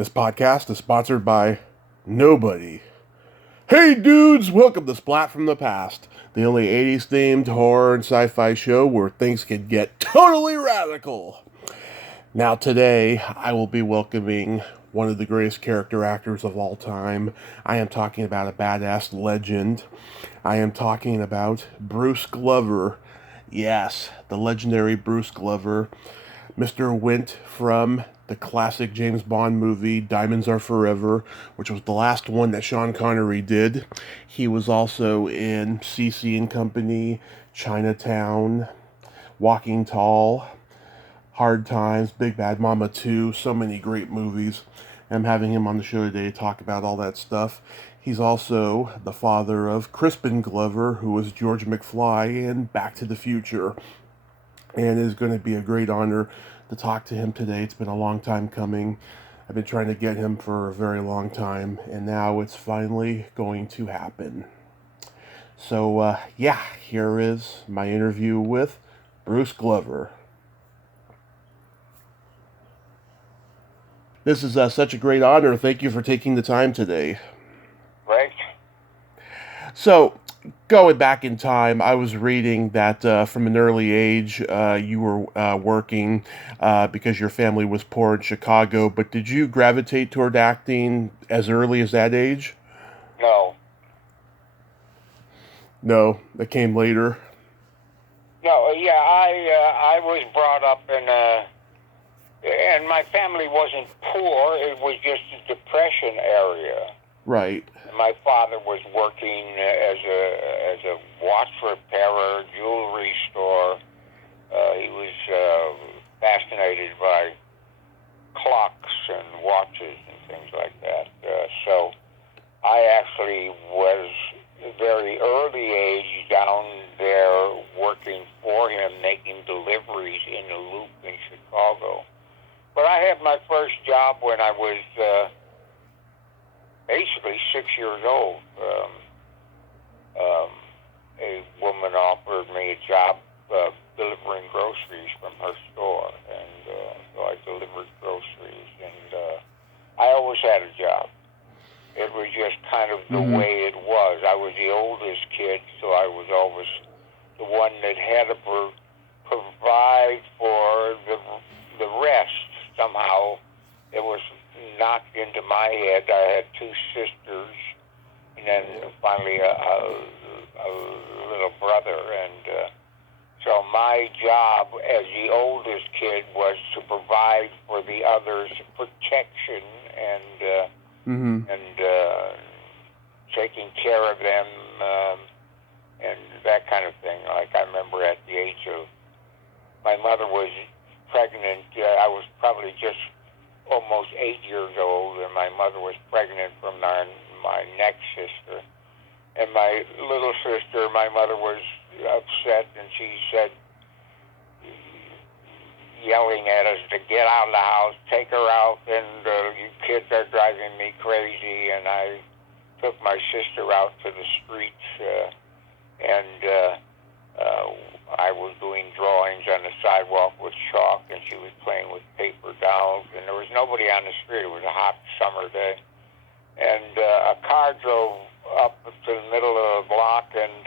This podcast is sponsored by nobody. Hey dudes, welcome to Splat from the Past, the only 80s themed horror and sci-fi show where things can get totally radical. Now today, I will be welcoming one of the greatest character actors of all time. I am talking about a badass legend. I am talking about Bruce Glover. Yes, the legendary Bruce Glover. Mr. Wint from the classic James Bond movie Diamonds Are Forever, which was the last one that Sean Connery did. He was also in CC and Company, Chinatown, Walking Tall, Hard Times, Big Bad Mama 2, so many great movies. I'm having him on the show today to talk about all that stuff. He's also the father of Crispin Glover, who was George McFly in Back to the Future. And it is going to be a great honor to talk to him today. It's been a long time coming. I've been trying to get him for a very long time, and now it's finally going to happen. So, here is my interview with Bruce Glover. This is such a great honor. Thank you for taking the time today. Right. So, going back in time, I was reading that from an early age you were working because your family was poor in Chicago, but did you gravitate toward acting as early as that age? No. No, that came later. No, yeah, I was brought up in and my family wasn't poor, it was just a depression area. Right. My father was working as a watch repairer, jewelry store. He was fascinated by clocks and watches and things like that. So I actually was very early age down there working for him, making deliveries in the Loop in Chicago. But I had my first job when I was basically 6 years old. A woman offered me a job delivering groceries from her store, and so I delivered groceries, and I always had a job. It was just kind of the way it was. I was the oldest kid, so I was always the one that had to provide for the rest. Somehow it was knocked into my head. I had two sisters, and then finally a little brother, and so my job as the oldest kid was to provide for the others protection and taking care of them and that kind of thing. Like I remember at the age of, my mother was pregnant. I was probably just almost 8 years old, and my mother was pregnant from my next sister. And my little sister, my mother was upset, and she said, yelling at us to get out of the house, take her out, and you kids are driving me crazy. And I took my sister out to the streets, and I was doing drawings on the sidewalk with chalk, and she was playing with paper dolls, and there was nobody on the street. It was a hot summer day. And a car drove up to the middle of the block, and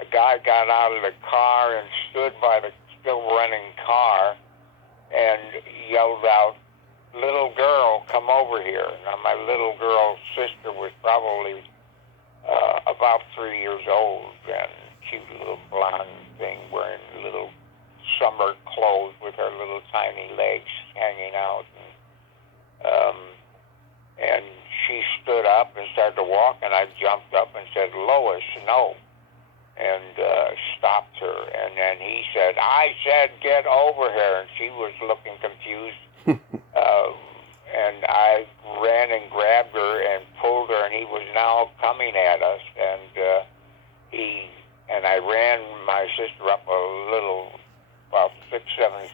a guy got out of the car and stood by the still running car and yelled out, "Little girl, come over here." Now, my little girl's sister was probably about 3 years old, and cute little blonde thing wearing little summer clothes with her little tiny legs hanging out. And she stood up and started to walk, and I jumped up and said, "Lois, no," and stopped her. And then he said, "I said get over here," and she was looking confused. And I ran and grabbed her and pulled her, and he was now coming at us, and I ran my sister up a little, about 6, 7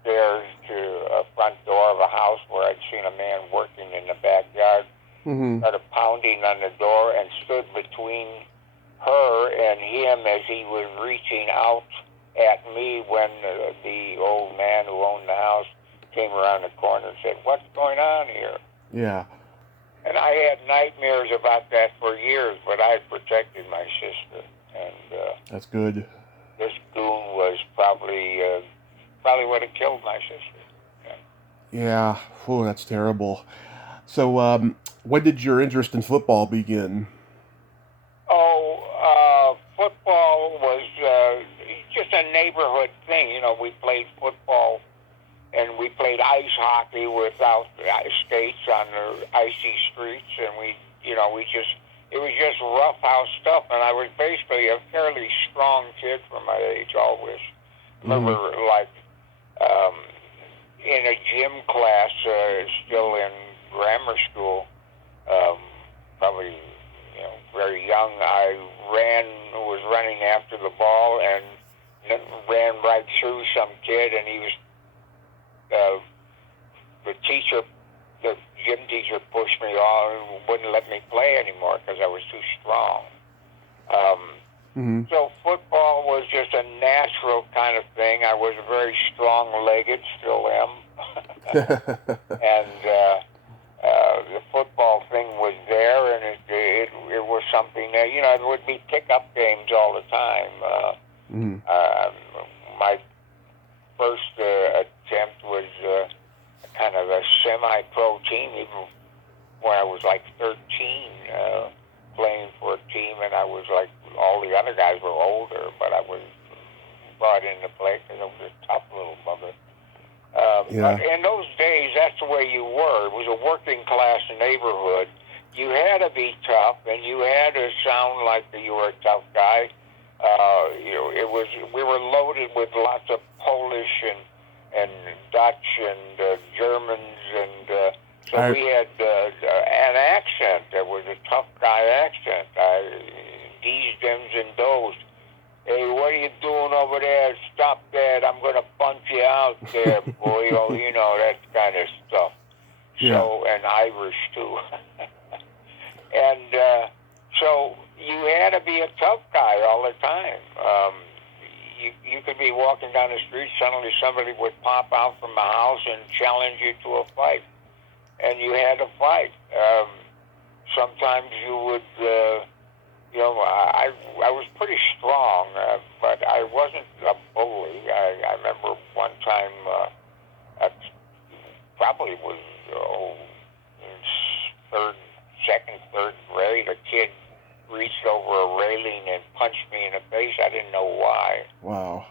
stairs to a front door of a house where I'd seen a man working in the backyard. Started pounding on the door and stood between her and him as he was reaching out at me when the old man who owned the house came around the corner and said, "What's going on here?" Yeah. And I had nightmares about that for years, but I protected my sister. And That's good. this goon was probably would have killed my sister. Yeah. Oh, that's terrible. So, when did your interest in football begin? Football was just a neighborhood thing. You know, we played football and we played ice hockey without skates on the icy streets, and it was just roughhouse stuff. And I was basically a fairly strong kid for my age always. Remember, like, in a gym class, still in grammar school, probably, very young, I was running after the ball and ran right through some kid, and he was, the gym teacher pushed me off and wouldn't let me play anymore because I was too strong. So football was just a natural kind of thing. I was very strong-legged, still am. And the football thing was there, and it was something that, there would be pickup games all the time. My first attempt was kind of a semi-pro team, even when I was like 13, playing for a team, and I was like, all the other guys were older, but I was brought in to play because I was a tough little bugger. But in those days, that's the way you were. It was a working-class neighborhood. You had to be tough, and you had to sound like you were a tough guy. We were loaded with lots of Polish and Dutch and Germans, and so we had an accent that was a tough guy accent. These, thems, and those. Hey, what are you doing over there? Stop that. I'm going to punch you out there, boy. That kind of stuff. Yeah. So, and Irish, too. And so you had to be a tough guy all the time. You could be walking down the street, suddenly somebody would pop out from the house and challenge you to a fight. And you had to fight. Sometimes you would... I was pretty strong, but I wasn't a bully. I remember one time, probably was second, third grade, a kid reached over a railing and punched me in the face. I didn't know why. Wow.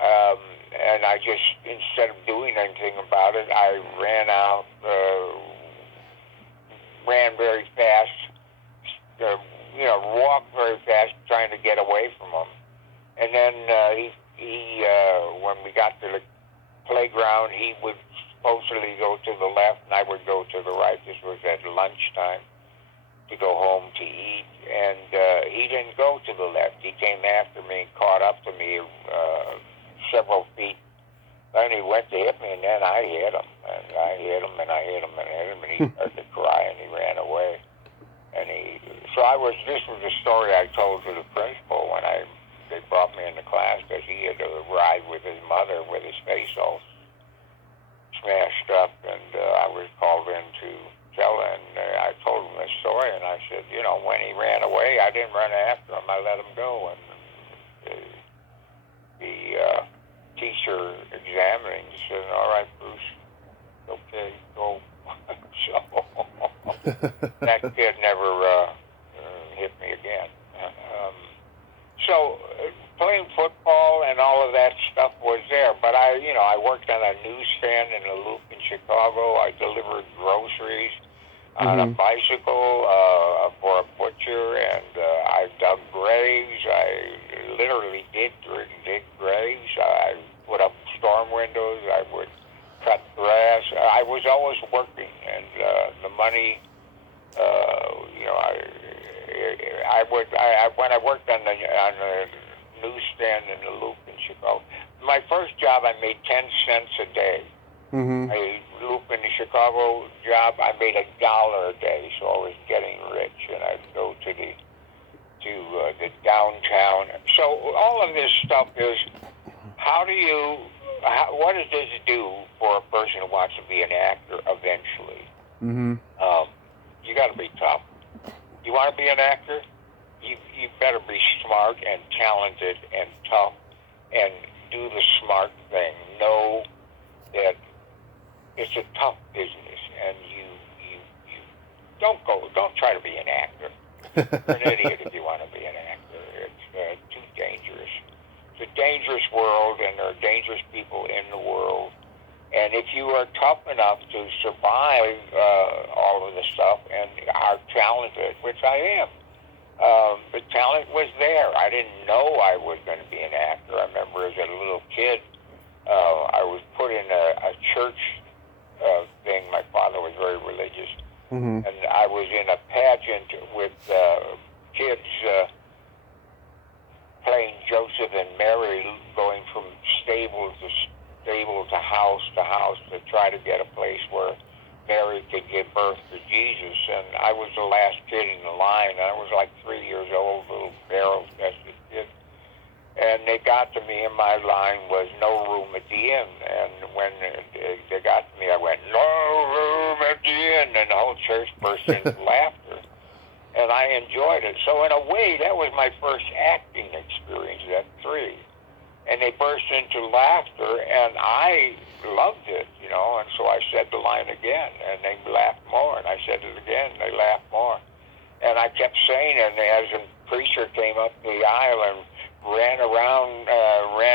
And I just, instead of doing anything about it, I ran out, ran very fast, walked very fast trying to get away from him. And then he when we got to the playground, he would supposedly go to the left and I would go to the right. This was at lunchtime to go home to eat. And he didn't go to the left. He came after me and caught up to me several feet. Then he went to hit me, and then I hit him. And I hit him, and I hit him, and I hit him, and he started to cry, and he ran away. And this was a story I told to the principal when they brought me into class, because he had arrived with his mother with his face all smashed up, and I was called in to tell her, and I told him this story, and I said, when he ran away, I didn't run after him, I let him go, and the teacher examining said, all right, Bruce, okay, go. So that kid never hit me again. So playing football and all of that stuff was there, but I worked on a newsstand in the Loop in Chicago. I delivered groceries on a bicycle for a butcher, and I dug graves. I literally did dig graves. I put up storm windows. I would cut grass. I was always working, and the money, when I worked on the newsstand in the Loop in Chicago, my first job I made 10 cents a day. My Loop in the Chicago job, I made $1 a day, so I was getting rich, and I'd go to the downtown. So all of this stuff is, how do you what does this do for a person who wants to be an actor eventually? Mm-hmm. You got to be tough. You want to be an actor? You better be smart and talented and tough and do the smart thing. Know that it's a tough business, and you don't try to be an actor. You're an idiot if you want to be an actor. It's too dangerous. It's a dangerous world, and there are dangerous people in the world. And if you are tough enough to survive all of the stuff and are talented, which I am, the talent was there. I didn't know I was going to be an actor. I remember as a little kid, I was put in a church thing. My father was very religious. Mm-hmm. And I was in a pageant with kids playing Joseph and Mary, going from stable to house to try to get a place where Mary could give birth to Jesus. And I was the last kid in the line. I was like 3 years old, little barrel-chested kid. And they got to me, and my line was no room at the inn. And when they got to me, I went, no room at the inn, and the whole church burst into laughter. And I enjoyed it. So in a way, that was my first acting experience at 3. And they burst into laughter, and I loved it, you know. And so I said the line again, and they laughed more. And I said it again, and they laughed more. And I kept saying it, and as a preacher came up the aisle and ran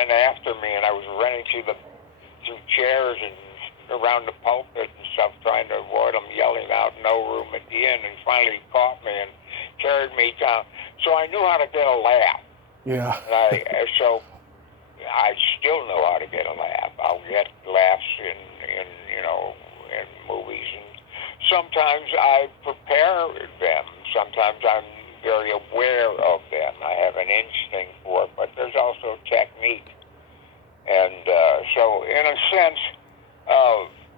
after me, and I was running through chairs and around the pulpit and stuff, trying to avoid them yelling out, no room at the inn, and finally he caught me and carried me down. So I knew how to get a laugh. Yeah. And so I still know how to get a laugh. I'll get laughs in movies, and sometimes I prepare them. Sometimes I'm very aware of them. I have an instinct for it, but there's also technique. And so in a sense,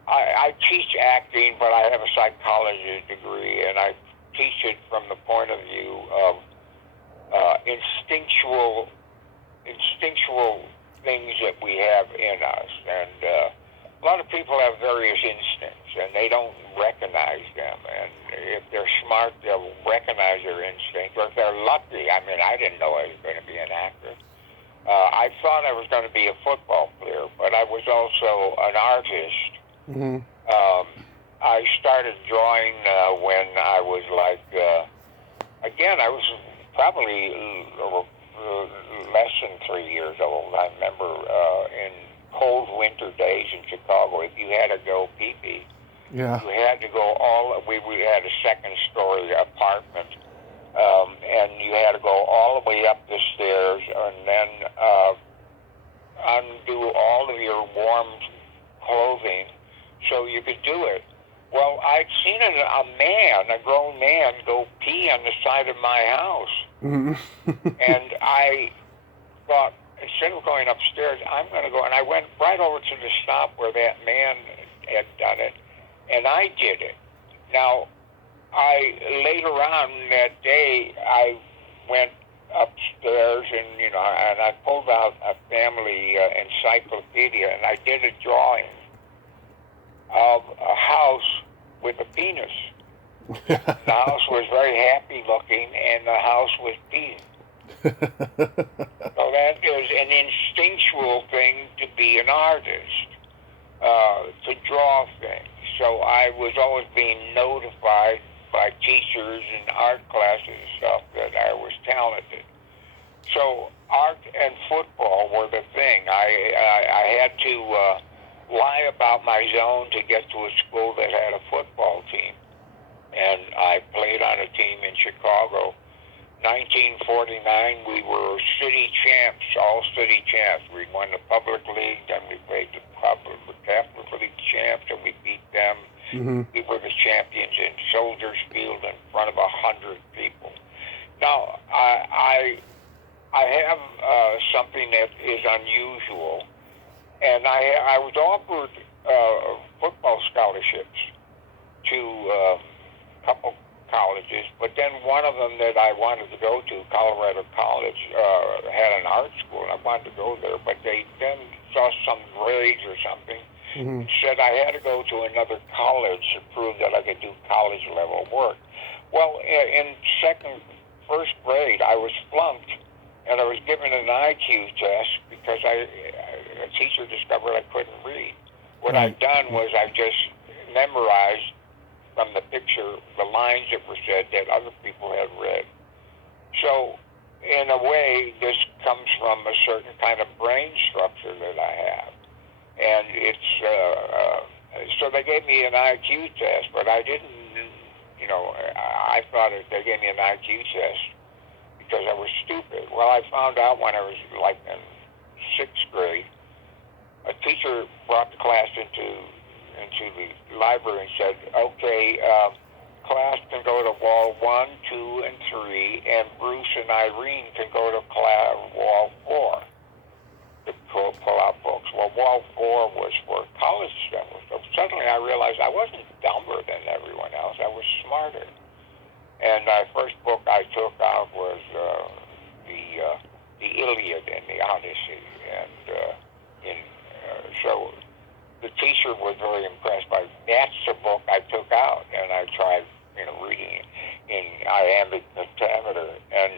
I teach acting, but I have a psychology degree, and I teach it from the point of view of instinctual things that we have in us. And a lot of people have various instincts, and they don't recognize them. And if they're smart, they'll recognize their instinct. Or if they're lucky, I mean, I didn't know I was going to be an actor. I thought I was going to be a football player, but I was also an artist. Mm-hmm. I started drawing when I was like, again, I was probably less than 3 years old. I remember in cold winter days in Chicago, if you had to go pee-pee, Yeah. you had to go we had a second-story apartment, and you had to go all the way up the stairs and then undo all of your warm clothing so you could do it. Well, I'd seen a grown man, go pee on the side of my house. Mm-hmm. And I thought, instead of going upstairs, I'm going to go. And I went right over to the stop where that man had done it, and I did it. Now, later on that day, I went upstairs and I pulled out a family encyclopedia, and I did a drawing of a house with a penis. The house was very happy looking, and the house was peeing. So that is an instinctual thing to be an artist, to draw things. So I was always being notified by teachers in art classes and stuff that I was talented. So art and football were the thing. I had to lie about my zone to get to a school that had a football team. And I played on a team in Chicago. 1949, we were city champs, all city champs. We won the public league, then we played the Catholic League champs, and we beat them. Mm-hmm. We were the champions in Soldiers Field in front of 100 people. Now, I have something that is unusual, and I was offered football scholarships to a couple colleges colleges, but then one of them that I wanted to go to, Colorado College, had an art school, and I wanted to go there, but they then saw some grades or something, Mm-hmm. and said I had to go to another college to prove that I could do college level work. Well, in first grade, I was flunked, and I was given an IQ test because a teacher discovered I couldn't read. What Right. I'd done was I just memorized from the picture the lines that were said that other people had read. So, in a way, this comes from a certain kind of brain structure that I have. And it's, so they gave me an IQ test, but I didn't, I thought they gave me an IQ test because I was stupid. Well, I found out when I was like in sixth grade, a teacher brought the class into the library and said, okay, class can go to wall 1, 2, and 3, and Bruce and Irene can go to wall 4 to pull out books. Well, wall 4 was for college students. So suddenly I realized I wasn't dumber than everyone else. I was smarter. And the first book I took out was the Iliad and the Odyssey. And so the teacher was very impressed by it. That's the book I took out, and I tried, reading it in iambic pentameter, and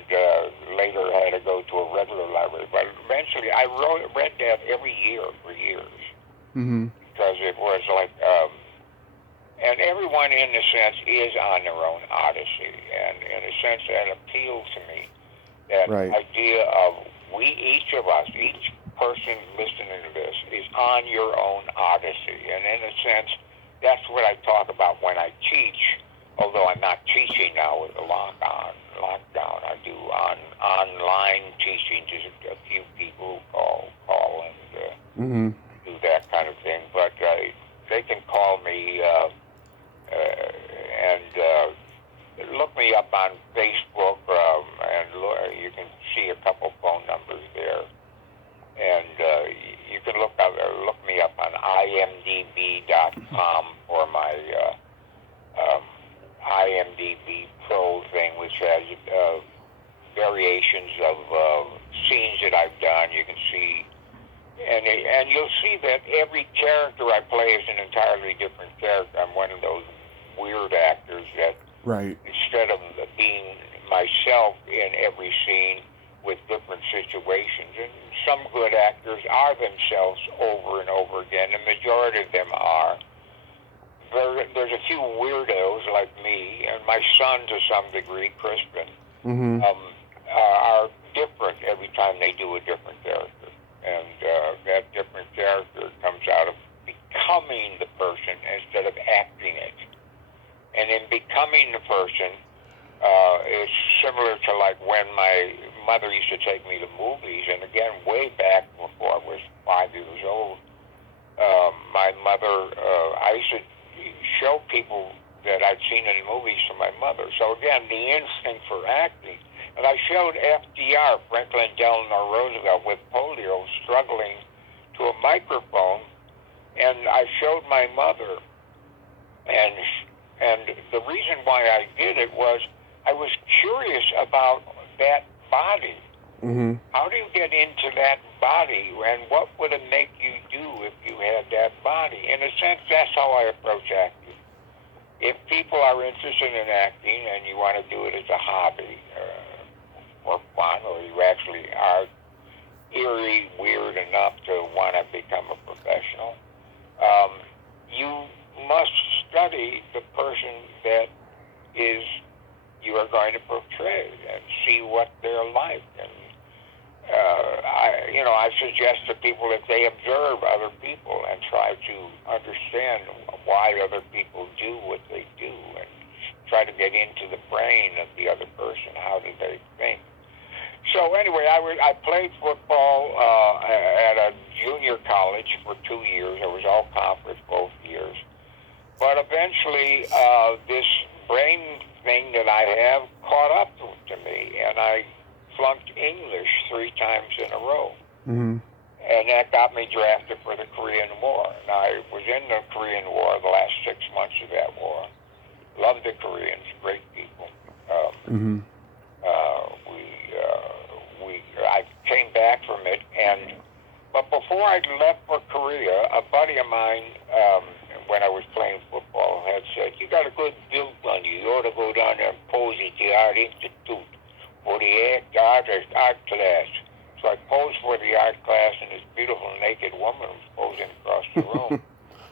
later I had to go to a regular library. But eventually, I read that every year for years, Mm-hmm. because it was like, and everyone in a sense is on their own odyssey, and in a sense that appealed to me, that Right. idea of each of us, each person listening to this is on your own odyssey. And in a sense, that's what I talk about when I teach, although I'm not teaching now with the lockdown. I do online teaching to a few people who call and Mm-hmm. do that kind of thing. But they can call me and look me up on Facebook, and you can see a couple phone numbers there. And you can look me up on imdb.com for my IMDb Pro thing, which has variations of scenes that I've done. You can see, and you'll see that every character I play is an entirely different character. I'm one of those weird actors that, Right. instead of being myself in every scene with different situations, and some good actors are themselves over and over again. The majority of them are. There's a few weirdos like me, and my son to some degree, Crispin, Mm-hmm. are different every time they do a different character. And that different character comes out of becoming the person instead of acting it. And in becoming the person, it's similar to like when my mother used to take me to movies, and again, way back before I was 5 years old, my mother, I used to show people that I'd seen in movies to my mother. So again, the instinct for acting. And I showed FDR, Franklin Delano Roosevelt, with polio, struggling to a microphone, and I showed my mother, and the reason why I did it was I was curious about that body. Mm-hmm. How do you get into that body, and what would it make you do if you had that body? In a sense, that's how I approach acting. If people are interested in acting and you want to do it as a hobby or fun, or you actually are eerie, weird enough to want to become a professional, you must study the person that you are going to portray and see what they're like. And I suggest to people that they observe other people and try to understand why other people do what they do, and try to get into the brain of the other person. How do they think? So anyway, I played football at a junior college for 2 years. I was all conference both years. But eventually, this brain thing that I have caught up to me, and I flunked English 3 times in a row. Mm-hmm. And that got me drafted for the Korean War. And I was in the Korean War the last 6 months of that war. Loved the Koreans, great people. Mm-hmm. I came back from it, but before I left for Korea, a buddy of mine, when I was playing football, had said, "You got a good build on you. You ought to go down there and pose at the Art Institute for the art class." So I posed for the art class, and this beautiful naked woman was posing across the room.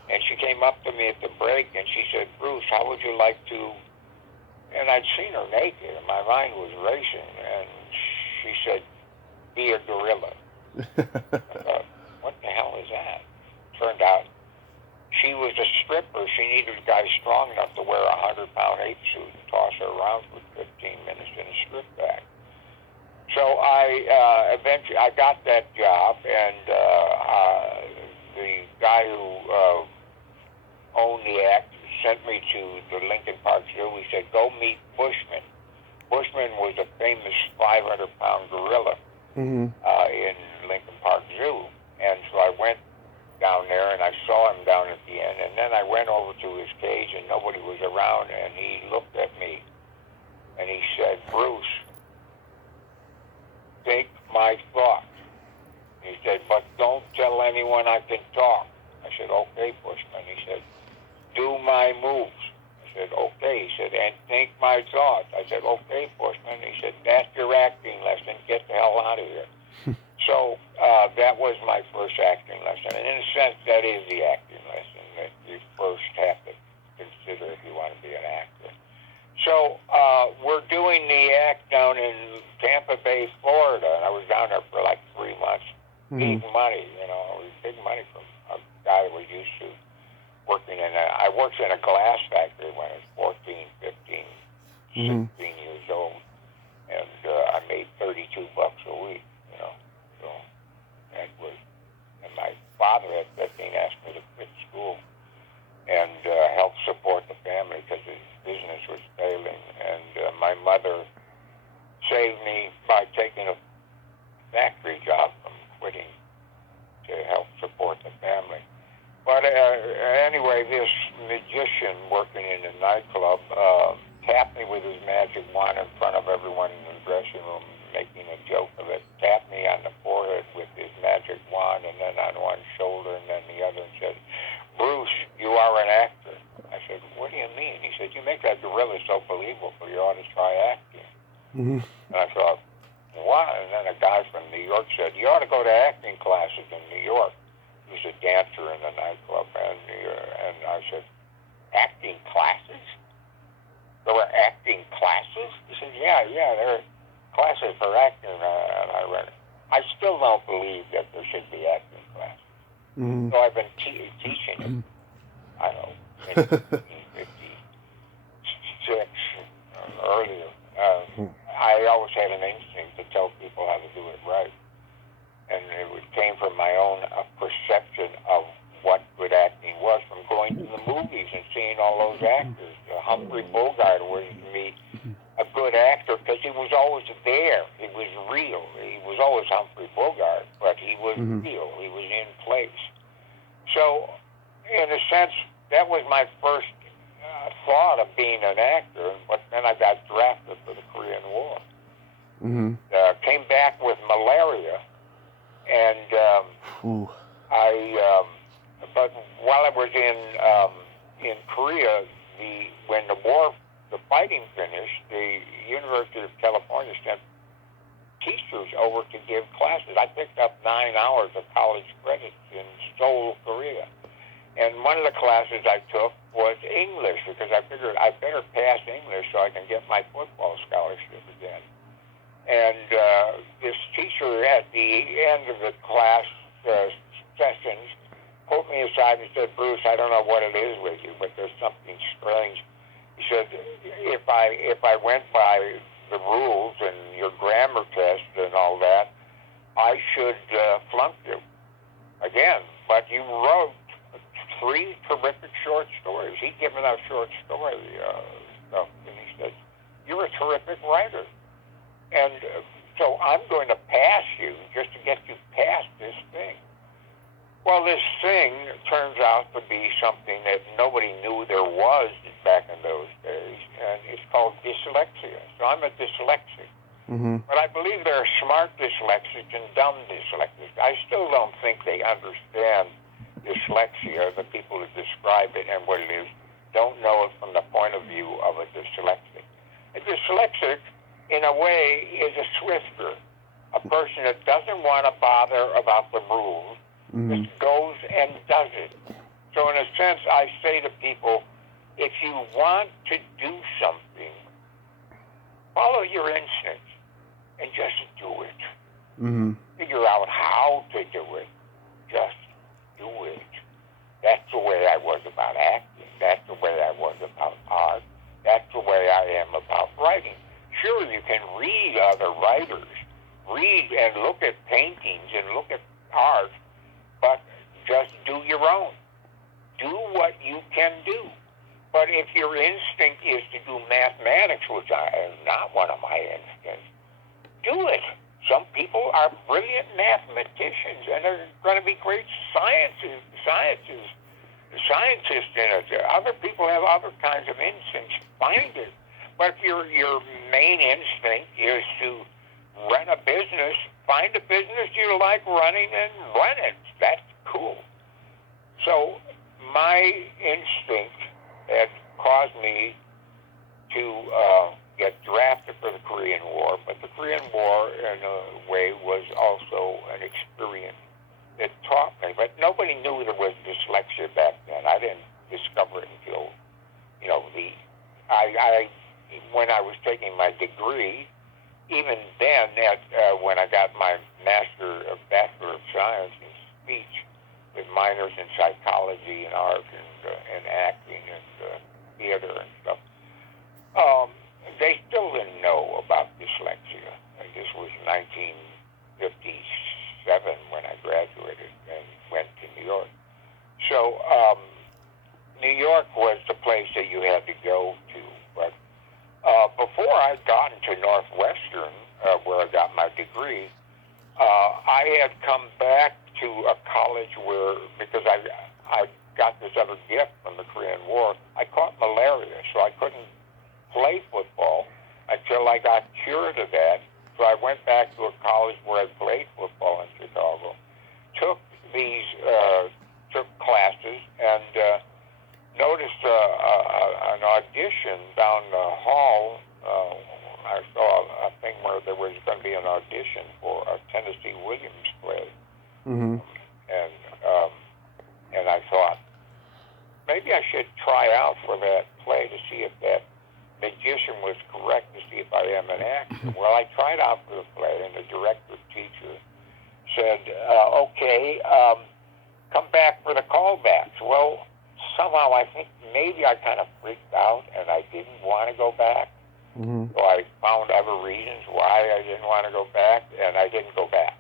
And she came up to me at the break, and she said, "Bruce, how would you like to..." And I'd seen her naked, and my mind was racing. And she said, "Be a gorilla." I thought, what the hell is that? Turned out she was a stripper. She needed a guy strong enough to wear a 100-pound ape suit and toss her around for 15 minutes in a strip bag. So I eventually got that job, and the guy who owned the act sent me to the Lincoln Park Zoo. He said, "Go meet Bushman." Bushman was a famous 500-pound gorilla in Lincoln Park Zoo. And so I went down there, and I saw him down at the end. And then I went over to his cage, and nobody was around. And he looked at me, and he said, "Bruce, think my thoughts." He said, "But don't tell anyone I can talk." I said, "Okay, Bushman." He said, "Do my moves." I said, "Okay." He said, "And think my thoughts." I said, "Okay, Bushman." He said, "That's your acting lesson. Get the hell out of here." So that was my first acting lesson. And in a sense, that is the acting lesson that you first have to consider if you want to be an actor. So we're doing the act down in Tampa Bay, Florida. And I was down there for like 3 months. Big money, big money from a guy that was used to working I worked in a glass factory when I was 14, 15, 16 years old. And I made $32 a week, So that was, and my father had 15 asked me to quit school and help support the family because his business was failing. And my mother saved me by taking a factory job from quitting to help support the family. But anyway, this magician working in the nightclub tapped me with his magic wand in front of everyone in the dressing room, making a joke of it, tapped me on the forehead with his magic wand and then on one shoulder and then the other and said, "Bruce, you are an actor." I said, "What do you mean?" He said, "You make that gorilla so believable, you ought to try acting." And I thought, what? And then a guy from New York said, "You ought to go to acting classes in New York." He was a dancer in the nightclub. And I said, "Acting classes? There were acting classes?" He said, yeah, there are classes for acting. And I read it. I still don't believe that there should be acting classes. So I've been teaching it, I don't know, since 1956 or earlier. I always had an instinct to tell people how to do it right. And it came from my own perception of what good acting was from going to the movies and seeing all those actors. Humphrey Bogart was, to me, a good actor because he was always there. He was real. He was always Humphrey Bogart, but he was real. He was in place. So, in a sense, that was my first thought of being an actor, but then I got drafted for the Korean War. Came back with malaria, and but while I was in Korea, when the fighting finished, the University of California sent teachers over to give classes. I picked up 9 hours of college credits in Seoul, Korea. And one of the classes I took was English because I figured I better pass English so I can get my football scholarship again. And this teacher at the end of the class sessions pulled me aside and said, "Bruce, I don't know what it is with you, but there's something strange." He said, if I went by the rules and your grammar test and all that, I should flunk you again. But you wrote 3 terrific short stories. He'd given out short story stuff, and he said, "You're a terrific writer. And so I'm going to pass you just to get you past this thing." Well, this thing turns out to be something that nobody knew there was back in those days, and it's called dyslexia. So I'm a dyslexic. Mm-hmm. But I believe there are smart dyslexics and dumb dyslexics. I still don't think they understand dyslexia. The people who describe it and what it is don't know it from the point of view of a dyslexic. A dyslexic, in a way, is a swifter, a person that doesn't want to bother about the rules, just goes and does it. So in a sense, I say to people, if you want to do something, follow your instincts and just do it. Mm-hmm. Figure out how to do it. Just do it. That's the way I was about acting. That's the way I was about art. That's the way I am about writing. Sure, you can read other writers, read and look at paintings and look at art, but just do your own. Do what you can do. But if your instinct is to do mathematics, which is not one of my instincts, do it. Some people are brilliant mathematicians and are going to be great scientists in it. Other people have other kinds of instincts. Find it. But if your main instinct is to run a business, find a business you like running and run it. That's cool. So my instinct had caused me to get drafted for the Korean War, but the Korean War, in a way, was also an experience that taught me. But nobody knew there was dyslexia back then. I didn't discover it until, when I was taking my degree. Even then, when I got my Bachelor of Science in Speech, with minors in psychology and art and acting and theater and stuff, they still didn't know about dyslexia. And this was 1957 when I graduated and went to New York. So New York was the place that you had to go to. But before I'd gotten to Northwestern, where I got my degree, I had come back to a college because I got this other gift from the Korean War, I caught malaria, so I couldn't play football until I got cured of that. So I went back to a college where I played football in Chicago, took classes, and noticed an audition down the hall. I saw a thing where there was going to be an audition for a Tennessee Williams play. Mm-hmm. And I thought, maybe I should try out for that play to see if that magician was correct, to see if I am an actor. Well, I tried out for the play, and the teacher said, okay, come back for the callbacks. Well, somehow I think maybe I kind of freaked out, and I didn't want to go back. Mm-hmm. So I found other reasons why I didn't want to go back, and I didn't go back.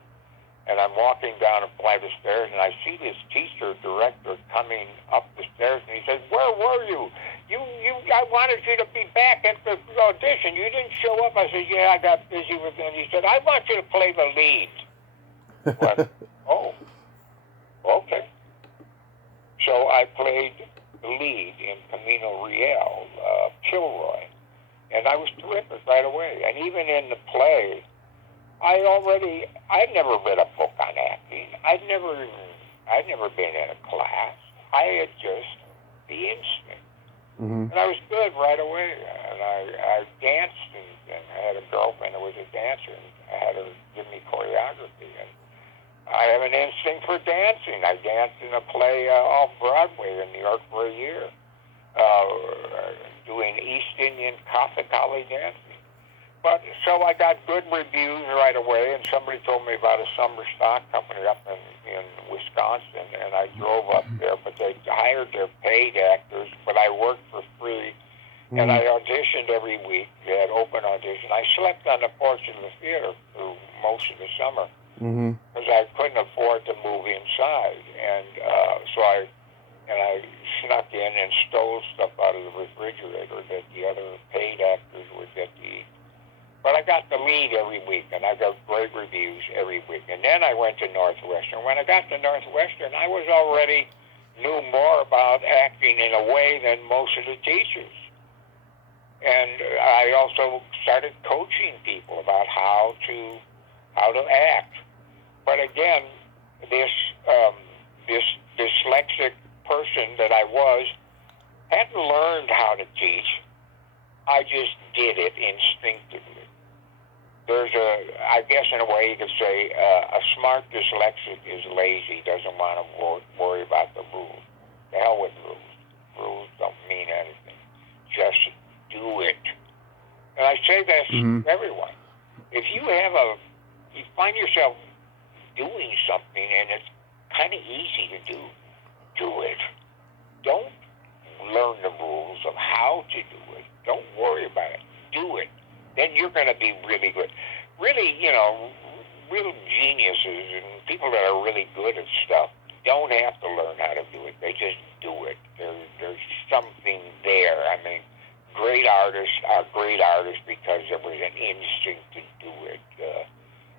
And I'm walking down a flight of stairs, and I see this director coming up the stairs, and he says, "Where were you? I wanted you to be back at the audition. You didn't show up." I said, "Yeah, I got busy with it." And he said, "I want you to play the lead." I went, "Oh, okay." So I played the lead in Camino Real, Kilroy, and I was terrific right away. And even in the play, I'd never read a book on acting. I'd never been in a class. I had just the instinct. Mm-hmm. And I was good right away. And I danced, and I had a girlfriend who was a dancer, and I had her give me choreography. And I have an instinct for dancing. I danced in a play off-Broadway in New York for a year, doing East Indian Kathakali dancing. But so I got good reviews right away, and somebody told me about a summer stock company up in Wisconsin, and I drove up there, but they hired their paid actors, but I worked for free, and I auditioned every week. They had open audition. I slept on the porch of the theater through most of the summer because I couldn't afford to move inside, and so I snuck in and stole stuff out of the refrigerator that the other paid actors would get to eat. But I got the lead every week, and I got great reviews every week. And then I went to Northwestern. When I got to Northwestern, I was already knew more about acting in a way than most of the teachers. And I also started coaching people about how to act. But again, this this dyslexic person that I was hadn't learned how to teach. I just did it instinctively. There's I guess in a way you could say, a smart dyslexic is lazy, doesn't want to worry about the rules. The hell with rules. Rules don't mean anything. Just do it. And I say this to everyone. If you find yourself doing something and it's kind of easy to do it. Don't learn the rules of how to do it. Don't worry about it. Do it. Then you're going to be really good. Really, real geniuses and people that are really good at stuff don't have to learn how to do it. They just do it. There's something there. I mean, great artists are great artists because there was an instinct to do it.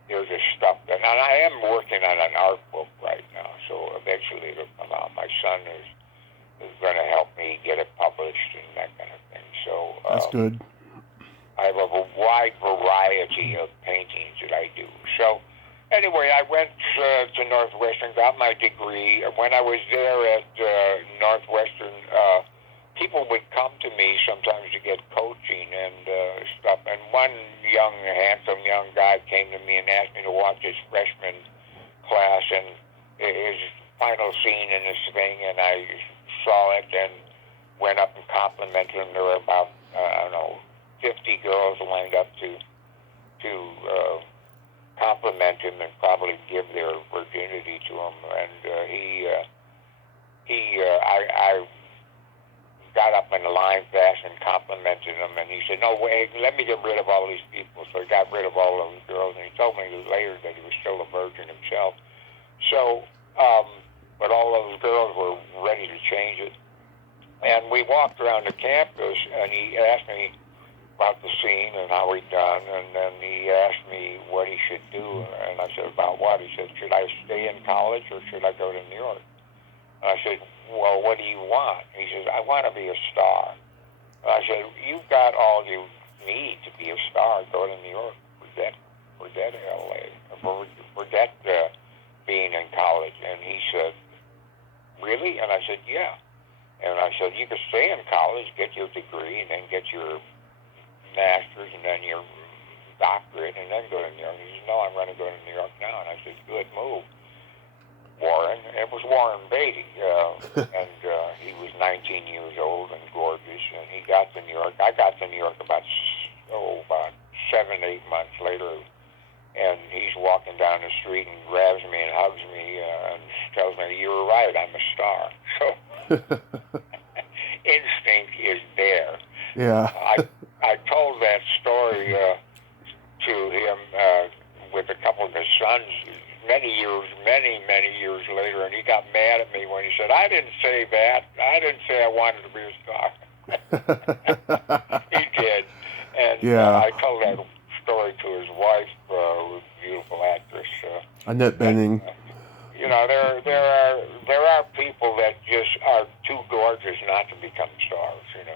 There's a stuff that, and I am working on an art book right now, so eventually it'll come out. My son is going to help me get it published and that kind of thing. So that's good. I have a wide variety of paintings that I do. So anyway, I went to Northwestern, got my degree. When I was there at Northwestern, people would come to me sometimes to get coaching and stuff. And one handsome young guy came to me and asked me to watch his freshman class and his final scene in this thing. And I saw it and went up and complimented him. There were about, 50 girls lined up to compliment him and probably give their virginity to him. And I got up in the line fast and complimented him, and he said, "No, wait, let me get rid of all these people." So he got rid of all those girls, and he told me later that he was still a virgin himself. So, but all those girls were ready to change it. And we walked around the campus, and he asked me about the scene and how we'd done, and then he asked me what he should do, and I said, "About what?" He said, "Should I stay in college or should I go to New York?" And I said, "Well, what do you want?" He says, "I want to be a star." And I said, "You've got all you need to be a star. Go to New York. Forget L.A. Forget being in college." And he said, "Really?" And I said, "Yeah." And I said, "You could stay in college, get your degree, and then get your master's, and then your doctorate, and then go to New York." He said, "No, I'm going to go to New York now." And I said, "Good move, Warren." It was Warren Beatty, and he was 19 years old and gorgeous, and he got to New York. I got to New York about 7-8 months later, and he's walking down the street and grabs me and hugs me and tells me, "You were right, I'm a star." So instinct is there. Yeah. I told that story to him with a couple of his sons many years later, and he got mad at me when he said, "I didn't say that. I didn't say I wanted to be a star." He did. And I told that story to his wife, who's a beautiful actress. Annette Bening. There are people that just are too gorgeous not to become stars, and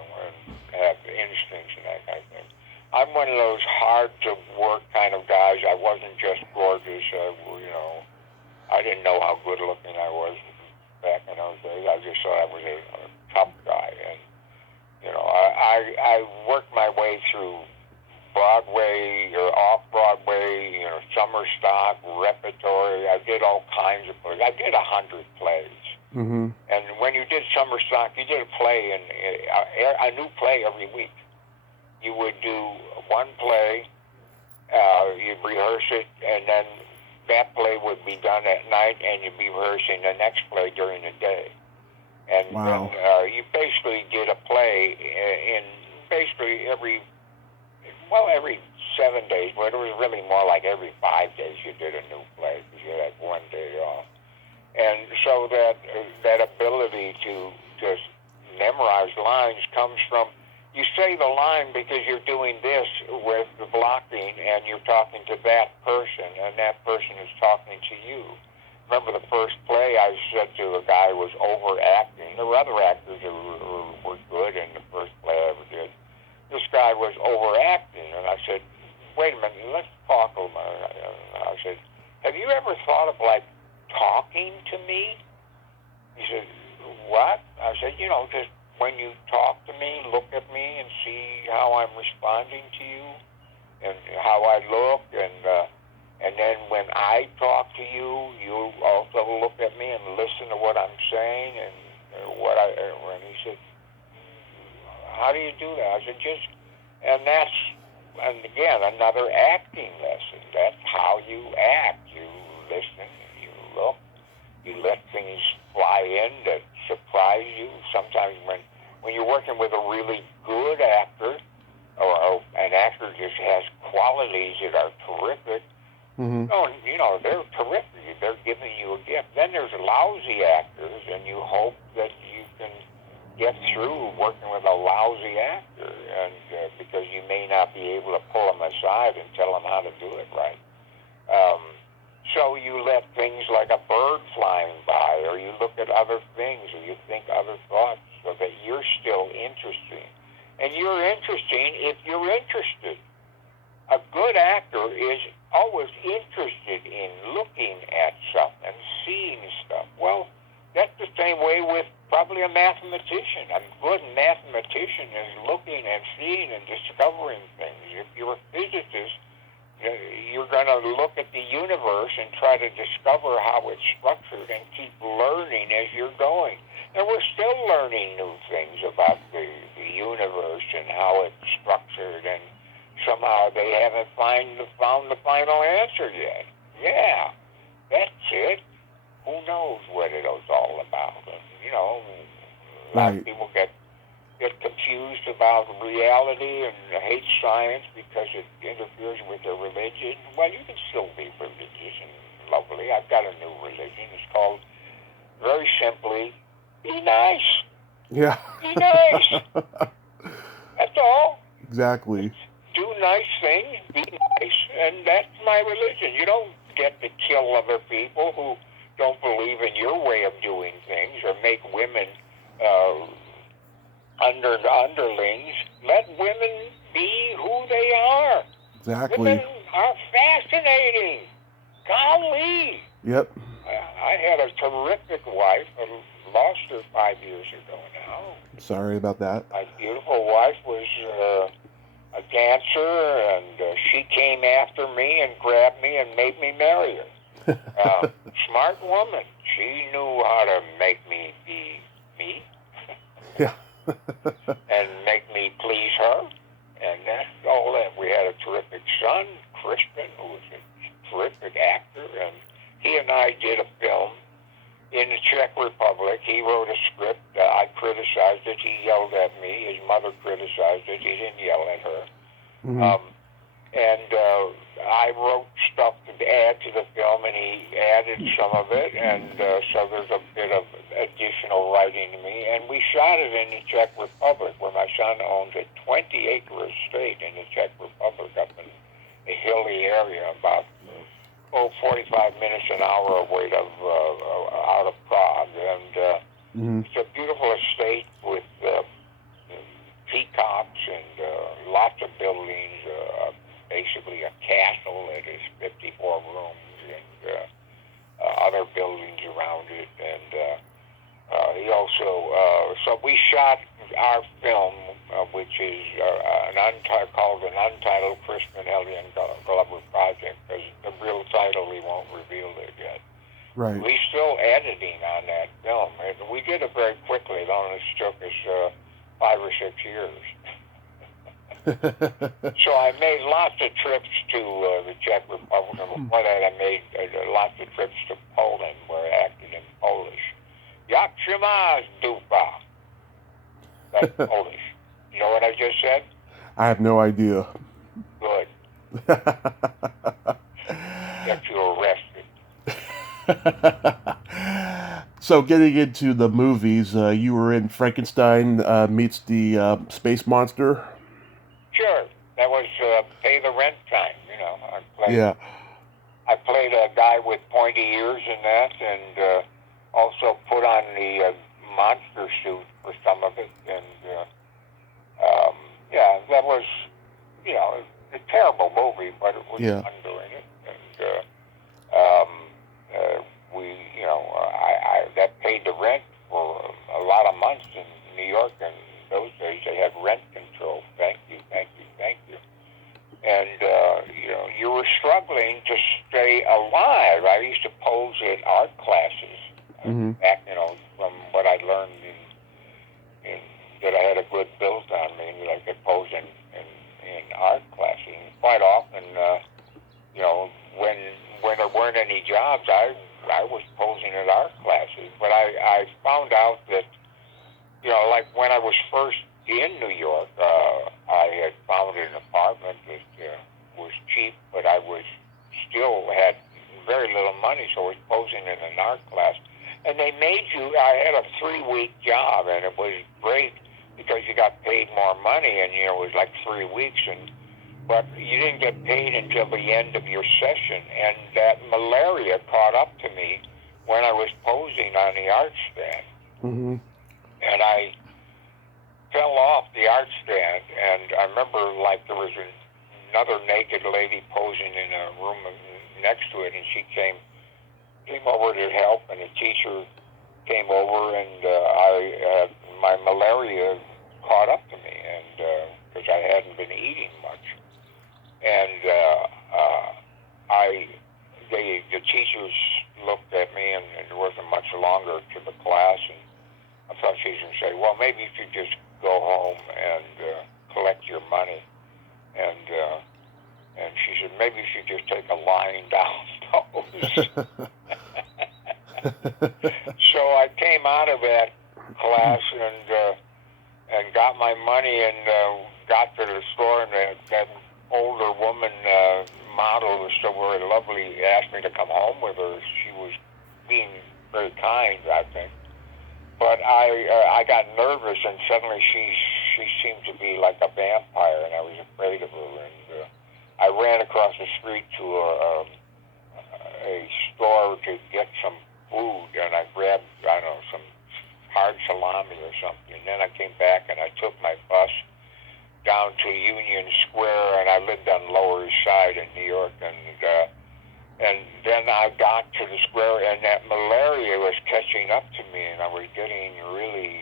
have instincts and that kind of thing. I'm one of those hard-to-work kind of guys. I wasn't just gorgeous. I didn't know how good-looking I was back in those days. I just thought I was a tough guy. And, I worked my way through Broadway or off-Broadway, summer stock, repertory. I did all kinds of plays. I did 100 plays. Mm-hmm. And when you did summer stock, you did a play, a new play every week. You would do one play, you'd rehearse it, and then that play would be done at night, and you'd be rehearsing the next play during the day. And wow. then you basically did a play in basically every 7 days, but it was really more like every 5 days you did a new play because you had one day off. And so that ability to just memorize lines comes from, you say the line because you're doing this with the blocking and you're talking to that person and that person is talking to you. Remember the first play I said to a guy who was overacting. There were other actors who were good in the first play I ever did. This guy I was overacting. And I said, wait a minute, let's talk a little minute. And I said, have you ever thought of, like, talking to me? He said, what? I said, just when you talk to me, look at me and see how I'm responding to you and how I look. And then when I talk to you, you also look at me and listen to what I'm saying and and he said, how do you do that? I said, and again, another acting lesson. That's how you act. You listen, you look, you let things fly in that surprise you. Sometimes when you're working with a really good actor, or an actor just has qualities that are terrific, they're terrific. They're giving you a gift. Then there's lousy actors, and you hope that you can get through working with a lousy actor, and because you may not be able to pull them aside and tell them how to do it right. So you let things like a bird flying by, or you look at other things, or you think other thoughts, so that you're still interesting. And you're interesting if you're interested. A good actor is always interested in looking at stuff and seeing stuff. Well, that's the same way with probably a mathematician. A good mathematician is looking and seeing and discovering things. If you're a physicist, you're going to look at the universe and try to discover how it's structured and keep learning as you're going. And we're still learning new things about the universe and how it's structured, and somehow they haven't found the final answer yet. Yeah, that's it. Who knows what it was all about? And, a lot of people get confused about reality and hate science because it interferes with their religion. Well, you can still be religious and lovely. I've got a new religion. It's called, very simply, be nice. Yeah. Be nice. That's all. Exactly. Do nice things, be nice, and that's my religion. You don't get to kill other people who don't believe in your way of doing things, or make women underlings. Let women be who they are. Exactly. Women are fascinating. Golly. Yep. I had a terrific wife. I lost her 5 years ago now. Sorry about that. My beautiful wife was a dancer, and she came after me and grabbed me and made me marry her. Smart woman. She knew how to make me be me. Yeah. And make me please her. And that's all that. We had a terrific son, Crispin, who was a terrific actor, and he and I did a film in the Czech Republic. He wrote a script. I criticized it. He yelled at me. His mother criticized it. He didn't yell at her. Mm-hmm. I wrote stuff to add to the film, and he added some of it, and so there's a bit of additional writing to me. And we shot it in the Czech Republic, where my son owns a 20-acre estate in the Czech Republic, up in a hilly area, about 45 minutes an hour away out of Prague. And it's a beautiful estate with peacocks and lots of buildings, basically a castle that is 54 rooms, and other buildings around it. And he also, so we shot our film, which is called an Untitled Crispin Hellion Glover Project, because the real title, we won't reveal it yet. Right. We're still editing on that film. And we did it very quickly. It only took us 5 or 6 years. So I made lots of trips to the Czech Republic. And before that, I made lots of trips to Poland, where I acted in Polish. Jak się masz, dupa? That's Polish. You know what I just said? I have no idea. Good. Get you arrested. So getting into the movies, you were in Frankenstein meets the Space Monster. Sure, that was pay the rent time. Yeah. I played a guy with pointy ears in that, and also put on the monster suit for some of it. And yeah, that was terrible movie, but it was fun doing it. And that paid the rent for a lot of months in New York. In those days, they had rent control. Thank you. And you were struggling to stay alive. I used to pose in art classes back, from what I learned in that I had a good build on me, that I could pose in art classes. And quite often, when there weren't any jobs, I was posing at art classes. But I found out that, like when I was first in New York, I had found an apartment that was cheap, but I still had very little money, so I was posing in an art class. And they made I had a 3-week job, and it was great because you got paid more money, and, it was like 3 weeks, but you didn't get paid until the end of your session. And that malaria caught up to me when I was posing on the art stand. Mm-hmm. And I fell off the art stand, and I remember there was another naked lady posing in a room next to it, and she came over to help, and the teacher came over, and my malaria caught up to me, and because I hadn't been eating much, and the teachers looked at me, and there wasn't much longer to the class, and I thought she was going to say, well, maybe you should just go home and collect your money. And she said, maybe you should just take a lying down pose. So I came out of that class and got my money and got to the store, and that older woman, model, was so very lovely, asked me to come home with her. She was being very kind, I think. But I got nervous, and suddenly she seemed to be like a vampire, and I was afraid of her. And I ran across the street to a store to get some food, and I grabbed, some hard salami or something. And then I came back, and I took my bus down to Union Square, and I lived on Lower East Side in New York, and then I got to the square, and that malaria was catching up to me, and I was getting really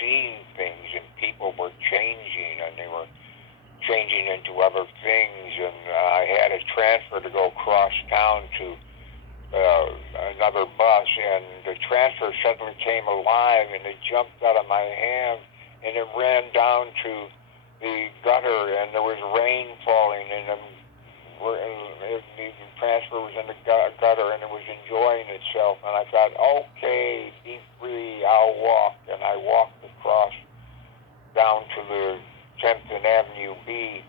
seeing things, and people were changing, and they were changing into other things, and I had a transfer to go across town to another bus, and the transfer suddenly came alive, and it jumped out of my hand, and it ran down to the gutter, and there was rain falling, and the transfer was in the gutter, and it was enjoying itself, and I thought, okay, be free, I'll walk, and I walked across down to the 10th and Avenue B,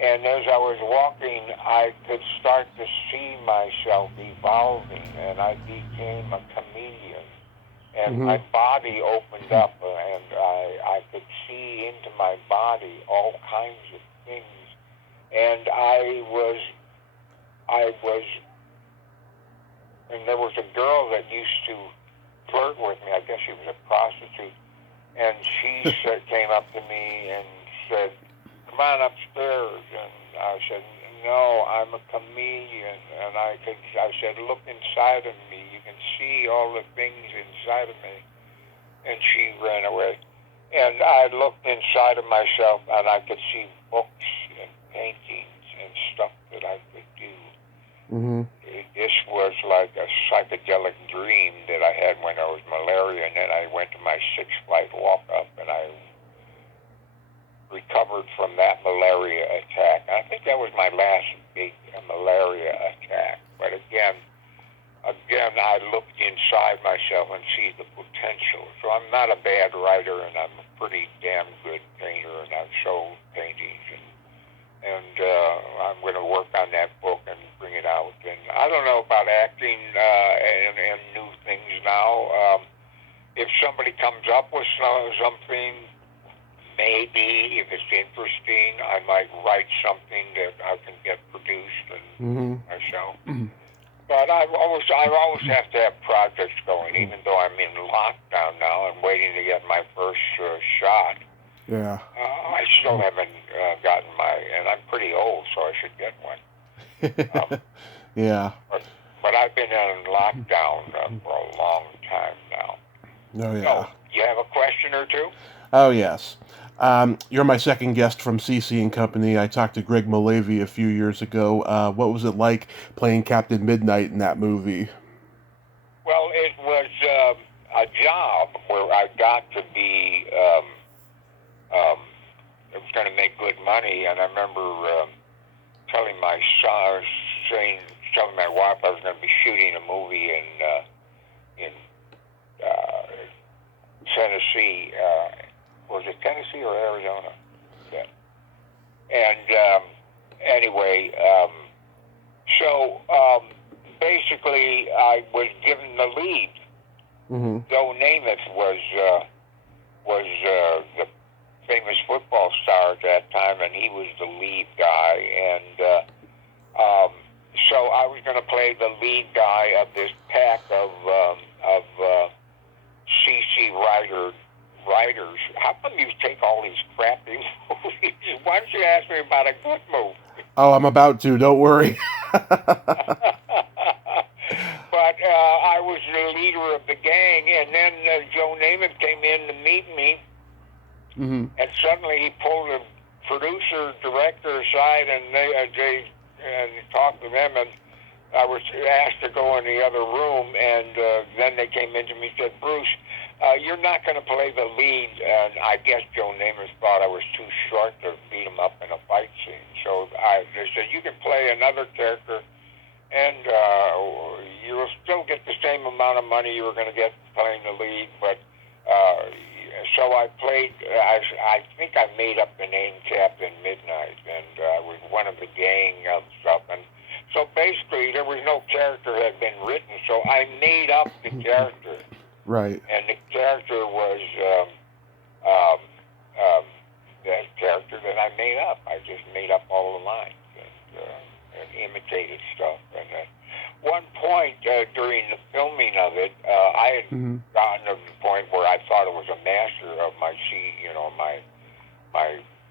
and as I was walking, I could start to see myself evolving, and I became a chameleon, and my body opened up, and I could see into my body all kinds of things, and and there was a girl that used to flirt with me. I guess she was a prostitute, and she came up to me and said, come on upstairs, and I said, no, I'm a chameleon, and I said, look inside of me, you can see all the things inside of me, and she ran away, and I looked inside of myself, and I could see books and paintings and stuff that I could do. This was like a psychedelic dream that I had when I was malaria, and then I went to my 6th flight walk-up, and I recovered from that malaria attack. I think that was my last big malaria attack. But again, I looked inside myself and see the potential. So I'm not a bad writer, and I'm a pretty damn good painter, and I've sold paintings, and I'm going to work on that book and bring it out. And I don't know about acting and new things now. If somebody comes up with something, maybe if it's interesting, I might write something that I can get produced and myself. But I always have to have projects going, even though I'm in lockdown now. I'm waiting to get my first shot. Yeah. I still haven't gotten and I'm pretty old, so I should get one. Yeah. But I've been in lockdown for a long time now. Oh, yeah. So, you have a question or two? Oh, yes. You're my second guest from CC and Company. I talked to Greg Malavy a few years ago. What was it like playing Captain Midnight in that movie? Well, it was a job where I got to be, it was going to make good money, and I remember telling my son, telling my wife I was going to be shooting a movie in Tennessee. Was it Tennessee or Arizona? Yeah. And anyway, so basically, I was given the lead. Mm-hmm. Joe Namath was the famous football star at that time, and he was the lead guy. And so I was going to play the lead guy of this pack of CC writers. How come you take all these crappy movies? Why don't you ask me about a good movie? Oh, I'm about to. Don't worry. But I was the leader of the gang, and then Joe Namath came in to meet me, Mm-hmm. and suddenly he pulled the producer, director aside, and they talked to them, and I was asked to go in the other room, and then they came in to me and said, Bruce, you're not going to play the lead. And I guess Joe Namath thought I was too short to beat him up in a fight scene. So they said, you can play another character, and you will still get the same amount of money you were going to get playing the lead. But so I played, I think I made up the name Captain Midnight, and I was one of the gang of stuff. And so basically, there was no character that had been written, so I made up the character. Right. And the character was that character that I made up. I just made up all the lines and imitated stuff. And at one point during the filming of it, I had gotten to the point where I thought it was a master of my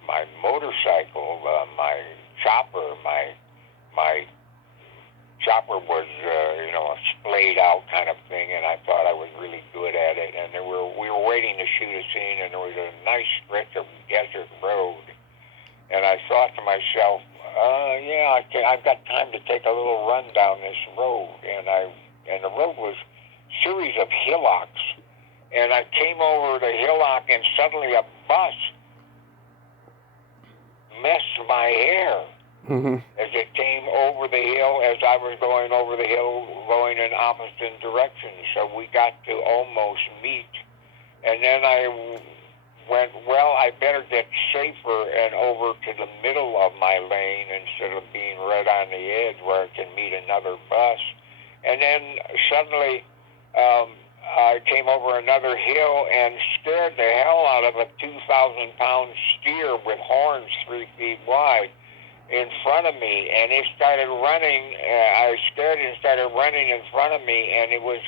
my motorcycle, my chopper, my chopper was, a splayed out kind of thing, and I thought I was really good at it. And we were waiting to shoot a scene, and there was a nice stretch of desert road. And I thought to myself, I've got time to take a little run down this road. And the road was a series of hillocks. And I came over the hillock, and suddenly a bus messed my hair. Mm-hmm. As it came over the hill, as I was going over the hill, going in opposite directions. So we got to almost meet. And then I went, I better get safer and over to the middle of my lane instead of being right on the edge where I can meet another bus. And then suddenly I came over another hill and scared the hell out of a 2,000-pound steer with horns 3 feet wide in front of me, and it started running. I was scared and started running in front of me, and it was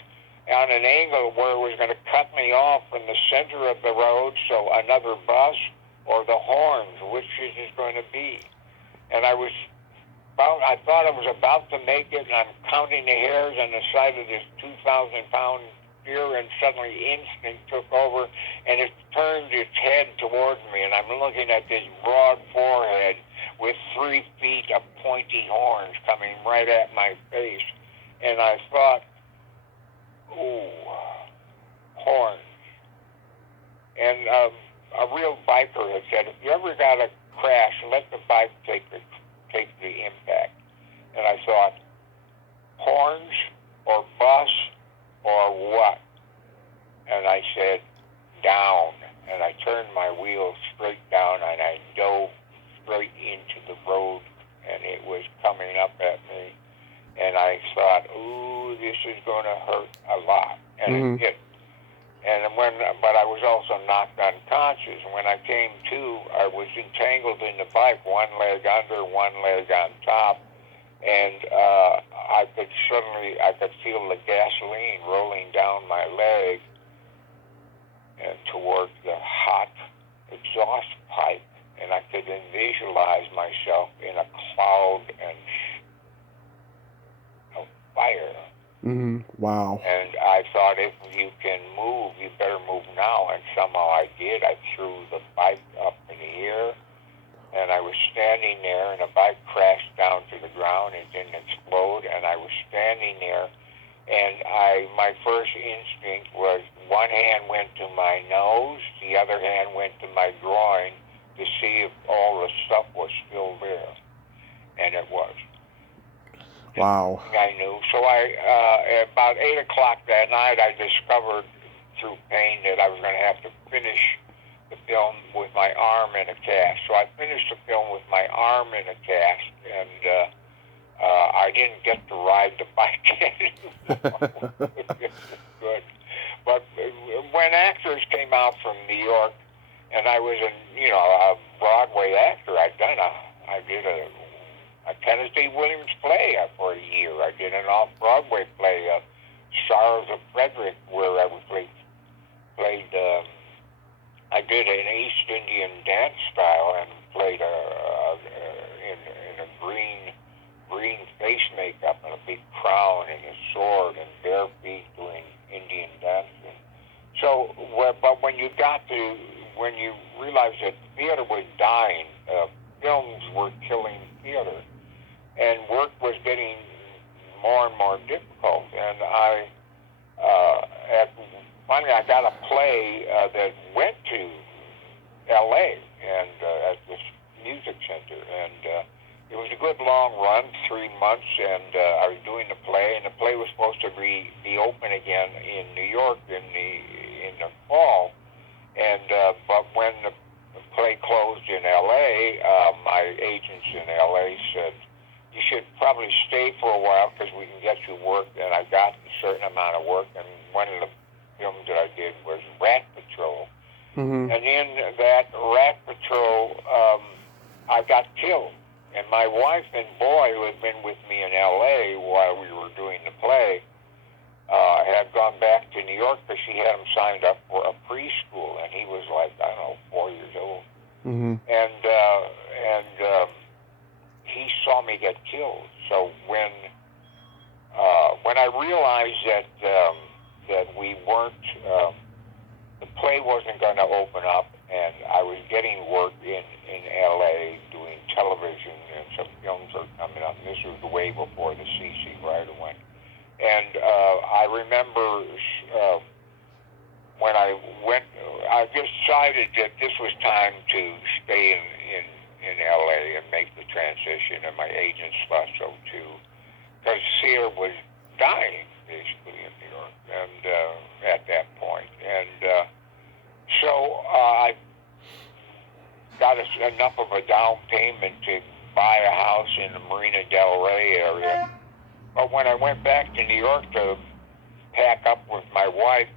on an angle where it was going to cut me off from the center of the road, so another bus or the horns, which is it going to be? And I thought I was about to make it, and I'm counting the hairs on the side of this 2,000-pound steer, and suddenly instinct took over, and it turned its head towards me, and I'm looking at this broad forehead with 3 feet of pointy horns coming right at my face. And I thought, ooh, horns. And a real biker had said, if you ever got a crash, let the bike take the impact. And I thought, horns or bus or what? And I said, down. And I turned my wheel straight down, and I dove straight into the road, and it was coming up at me. And I thought, ooh, this is going to hurt a lot. And it did. But I was also knocked unconscious. And when I came to, I was entangled in the bike, one leg under, one leg on top. And I could feel the gasoline rolling down my leg and towards the hot exhaust pipe. and I could then visualize myself in a cloud and of fire. Mm-hmm. Wow. And I thought, if you can move, you better move now. And somehow I did. I threw the bike up in the air, and I was standing there, and the bike crashed down to the ground. It didn't explode, and I was standing there, and my first instinct was one hand went to my nose, the other hand went to my groin to see if all the stuff was still there, and it was. Wow. I knew. So at about 8 o'clock that night, I discovered through pain that I was going to have to finish the film with my arm in a cast. So I finished the film with my arm in a cast, and I didn't get to ride the bike anymore. Good. But when actors came out from New York, and I was a Broadway actor, I did a Tennessee Williams play for a year. I did an off-Broadway play, Sorrows of Frederick, where I played. I did an East Indian dance style and played in a green face makeup and a big crown and a sword and bare feet doing Indian dancing. So, but when you realized that theater was dying, films were killing theater, and work was getting more and more difficult. And finally I got a play that went to L.A. and at this music center, and it was a good long run, 3 months, and I was doing the play, and the play was supposed to be open again in New York in the fall, and but when the play closed in L.A., my agents in L.A. said, you should probably stay for a while because we can get you work, and I got a certain amount of work, and one of the films that I did was Rat Patrol. Mm-hmm. And in that Rat Patrol, I got killed. And my wife and boy, who had been with me in L.A. while we were doing the play, had gone back to New York because she had him signed up for a preschool, and he was like, I don't know, 4 years old. Mm-hmm. And he saw me get killed. So when I realized that we weren't, the play wasn't going to open up, and I was getting work in L.A. doing television, and some films were coming up. And this was way before the C.C. Ryder went. And I remember when I went, I decided that this was time to stay in L.A. and make the transition, and my agents thought so too, because theater was dying basically in New York, and at that point, and so I got enough of a down payment to buy a house in the Marina Del Rey area. But when I went back to New York to pack up with my wife,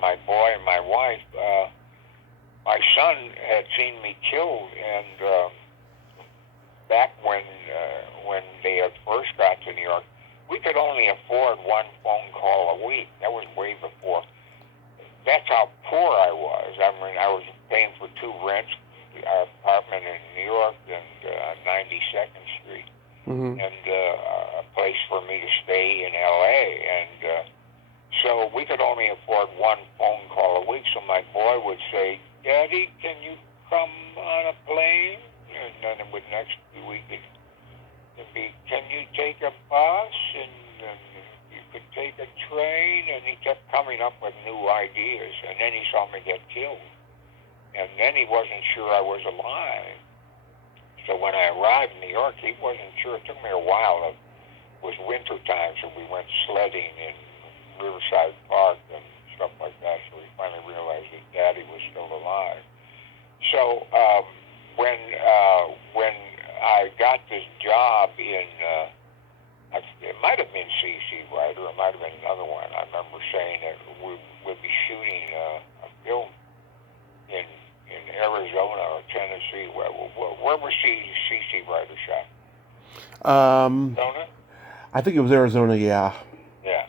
my boy and my wife, my son had seen me killed, and back when they had first got to New York, we could only afford one phone call a week. That was way before. That's how poor I was. I mean, I was paying for 2 rents, our apartment in New York and 92nd Street, Mm-hmm. and a place for me to stay in L.A. And so we could only afford one phone call a week. So my boy would say, Daddy, can you come on a plane? And then it would next week it'd be, can you take a bus? And you could take a train. And he kept coming up with new ideas. And then he saw me get killed. And then he wasn't sure I was alive. So when I arrived in New York, he wasn't sure. It took me a while. It was winter time, so we went sledding in Riverside Park and stuff like that. So we finally realized that Daddy was still alive. So when I got this job in, it might have been C.C. Ryder, it might have been another one. I remember saying that we'd be shooting a film in Arizona or Tennessee. Where was C.C. Ryder shot? Arizona? I think it was Arizona, yeah. Yeah.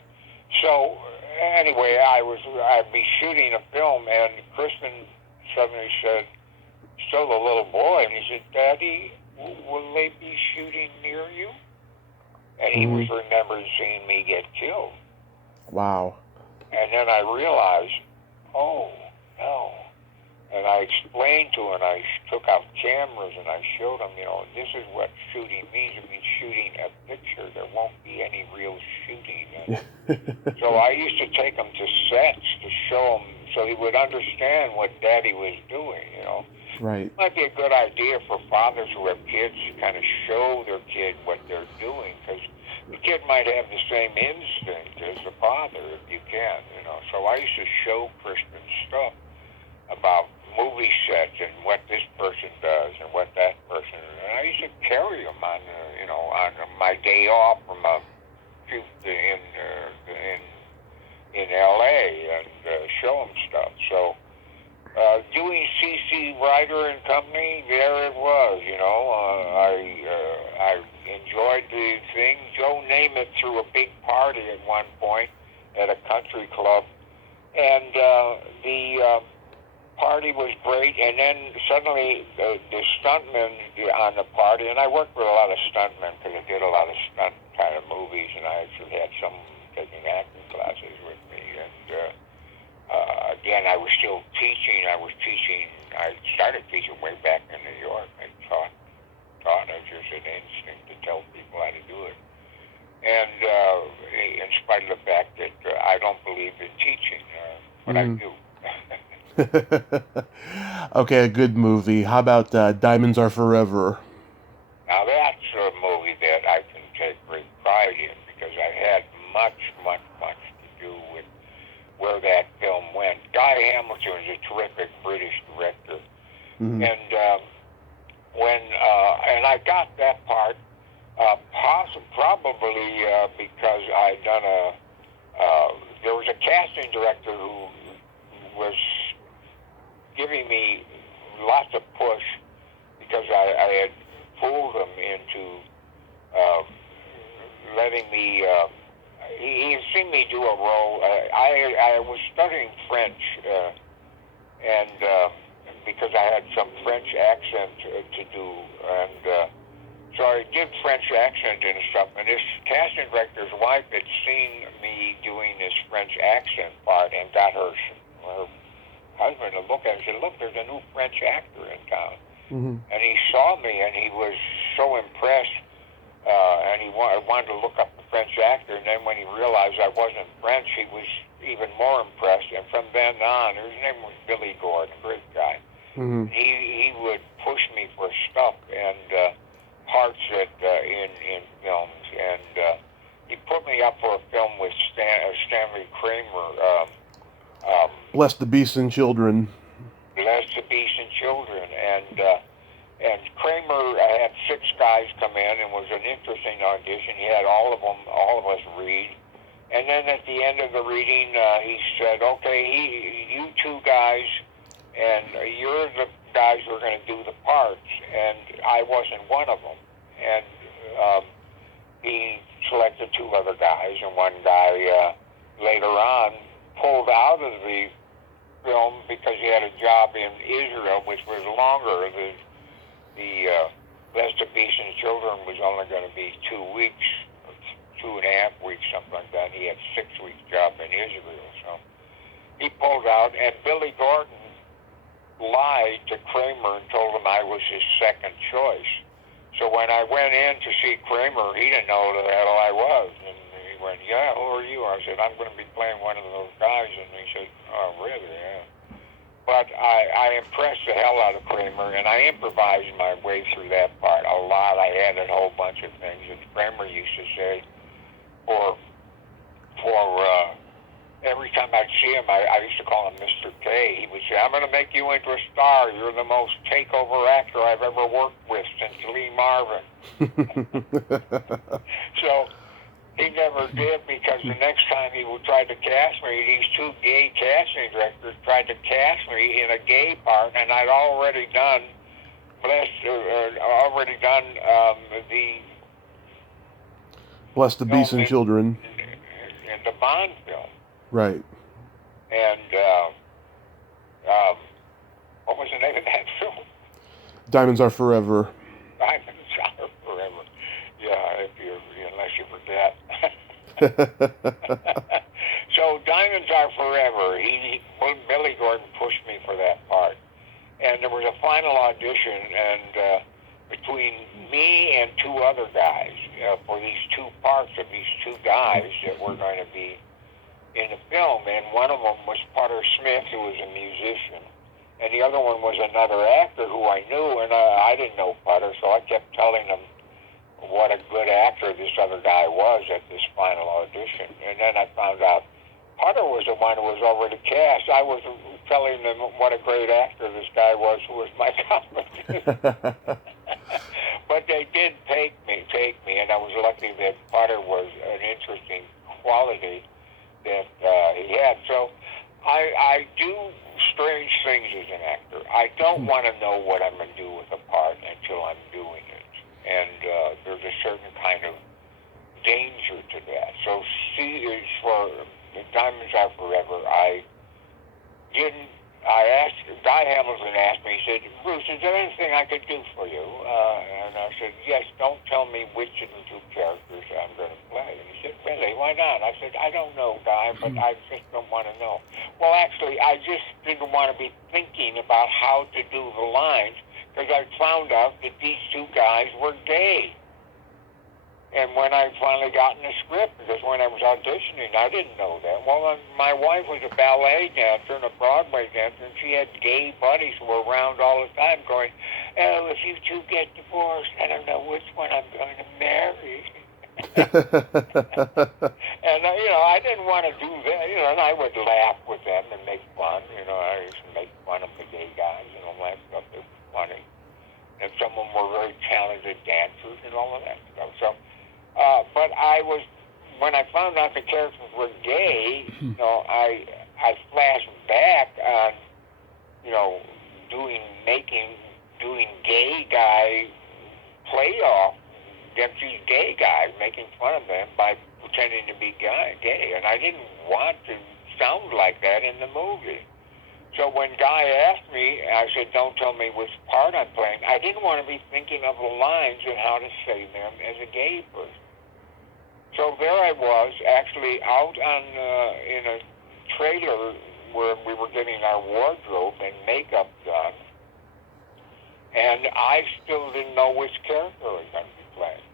So anyway, I'd be shooting a film, and Kristen suddenly said, still a little boy, and he said, "Daddy, will they be shooting near you?" And he was remembering seeing me get killed. Wow. And then I realized, oh, no. And I explained to him, I took out cameras and I showed him, this is what shooting means. It means shooting a picture. There won't be any real shooting. So I used to take him to sets to show him so he would understand what Daddy was doing, Right. It might be a good idea for fathers who have kids to kind of show their kid what they're doing, because the kid might have the same instinct as the father if you can, So I used to show Christian stuff about movie sets and what this person does and what that person does. And I used to carry them on, on my day off from a shoot in L.A. and show them stuff. So doing CC Ryder and Company, there it was, I enjoyed the thing. Joe Namath threw a big party at one point at a country club, and the party was great, and then suddenly the stuntmen on the party, and I worked with a lot of stuntmen because I did a lot of stunt kind of movies, and I actually had some taking acting classes with me, and again, I was still teaching. I started teaching way back in New York. I taught. It was just an instinct to tell people how to do it. And in spite of the fact that I don't believe in teaching, but I do. Okay, a good movie. How about Diamonds Are Forever? Now that's a movie that I can take great pride in because I had much to do with where that film went. Guy Hamilton was a terrific British director, and when I got that part, probably because I'd done there was a casting director who was giving me lots of push because I had fooled him into letting me. He had seen me do a role. I was studying French, and because I had some French accent to do, and so I did French accent and stuff. And this casting director's wife had seen me doing this French accent part and got her husband to look at it and said, "Look, there's a new French actor in town." And he saw me and he was so impressed. And he wanted to look up the French actor, and then when he realized I wasn't French, he was even more impressed. And from then on, his name was Billy Gordon, a great guy. He would push me for stuff and parts in films, and he put me up for a film with Stanley Kramer. Bless the Beasts and Children. Bless the Beasts and Children, and Kramer had 6 guys come in, and was an interesting audition. He had all of us read, and then at the end of the reading, he said, "Okay, you 2 guys, and you're the guys who are going to do the parts," and I wasn't one of them. And he selected 2 other guys, and one guy later on pulled out of the film because he had a job in Israel, which was longer. The Bless the Beasts and Children was only going to be 2 weeks, 2.5 weeks, something like that. He had 6 weeks job in Israel, so he pulled out. And Billy Gordon lied to Kramer and told him I was his second choice. So when I went in to see Kramer, he didn't know who the hell I was, and he went, "Yeah, who are you?" I said, "I'm going to be playing one of those guys," and he said, "Oh, really? Yeah." But I impressed the hell out of Kramer, and I improvised my way through that part a lot. I added a whole bunch of things, and Kramer used to say, for every time I'd see him, I used to call him Mr. K. He would say, "I'm going to make you into a star. You're the most takeover actor I've ever worked with since Lee Marvin." So he never did, because the next time he would try to cast me, these 2 gay casting directors tried to cast me in a gay part, and I'd already done the Bless the Beasts and Children. In the Bond film. Right. And what was the name of that film? Diamonds are forever. Diamonds are forever. Yeah, unless you forget. So diamonds are forever. Billy Gordon pushed me for that part, and there was a final audition, and between me and two other guys for these two parts of these two guys that were going to be in the film, and one of them was Potter Smith, who was a musician, and the other one was another actor who I knew, and I didn't know Potter, so I kept telling them what a good actor this other guy was at this final audition. And then I found out Potter was the one who was already cast. I was telling them what a great actor this guy was who was my competition. But they did take me, and I was lucky that Potter was an interesting quality that he had. So I do strange things as an actor. I don't want to know what I'm going to do with a part until I'm doing it. And there's a certain kind of danger to that. So for Diamonds Are Forever, Guy Hamilton asked me, he said, Bruce, is there anything I could do for you? And I said, yes, don't tell me which of the two characters I'm going to play. And he said, really, why not? I said, I don't know, Guy, but I just don't want to know. Well, actually, I just didn't want to be thinking about how to do the lines, because I found out that these two guys were gay. And when I finally got in the script, because when I was auditioning, I didn't know that. Well, my wife was a ballet dancer and a Broadway dancer, and she had gay buddies who were around all the time going, oh, if you two get divorced, I don't know which one I'm going to marry. And, I didn't want to do that, and I would laugh with them and make fun. I used to make fun of the gay guys and all that stuff. It was funny. And some of them were very talented dancers and all of that stuff. So, but when I found out the characters were gay, I flashed back on, doing gay guy playoff against these gay guys, making fun of them by pretending to be gay. And I didn't want to sound like that in the movie. So when Guy asked me, I said, don't tell me which part I'm playing. I didn't want to be thinking of the lines and how to say them as a gay person. So there I was, actually out in a trailer where we were getting our wardrobe and makeup done, and I still didn't know which character I was going to be playing.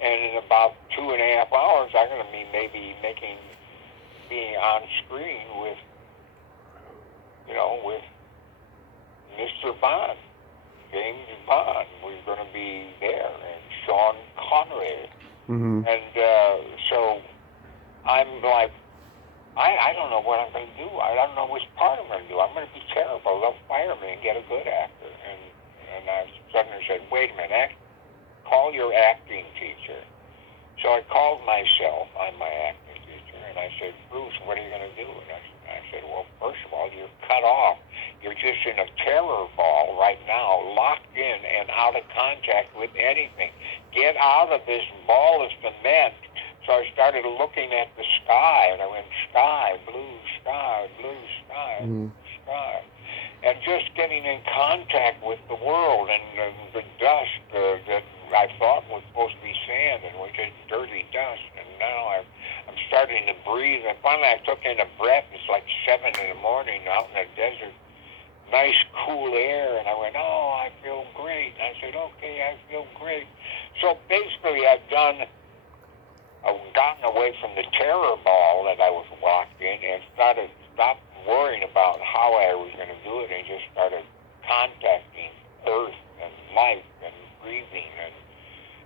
And in about 2.5 hours, I'm going to be maybe being on screen with Mr. Bond, James Bond. We're going to be there, and Sean Connery. Mm-hmm. And so I'm like, I don't know what I'm going to do. I don't know which part I'm going to do. I'm going to be terrible. They'll fire me and get a good actor. And I suddenly said, wait a minute, call your acting teacher. So I called myself. I'm my acting teacher. And I said, Bruce, what are you going to do? And I said, well, first of all, you're cut off. You're just in a terror ball right now, locked in and out of contact with anything. Get out of this ball of cement. So I started looking at the sky, and I went, sky, blue sky, blue sky, blue sky. And just getting in contact with the world and the dust that I thought was supposed to be sand and was just dirty dust. And now I'm starting to breathe. And finally I took in a breath. It's like 7 a.m. out in the desert. Nice cool air. And I went, oh, I feel great. And I said, okay, I feel great. So basically I've gotten away from the terror ball that I was locked in and stopped worrying about how I was going to do it and just started contacting earth and life and breathing.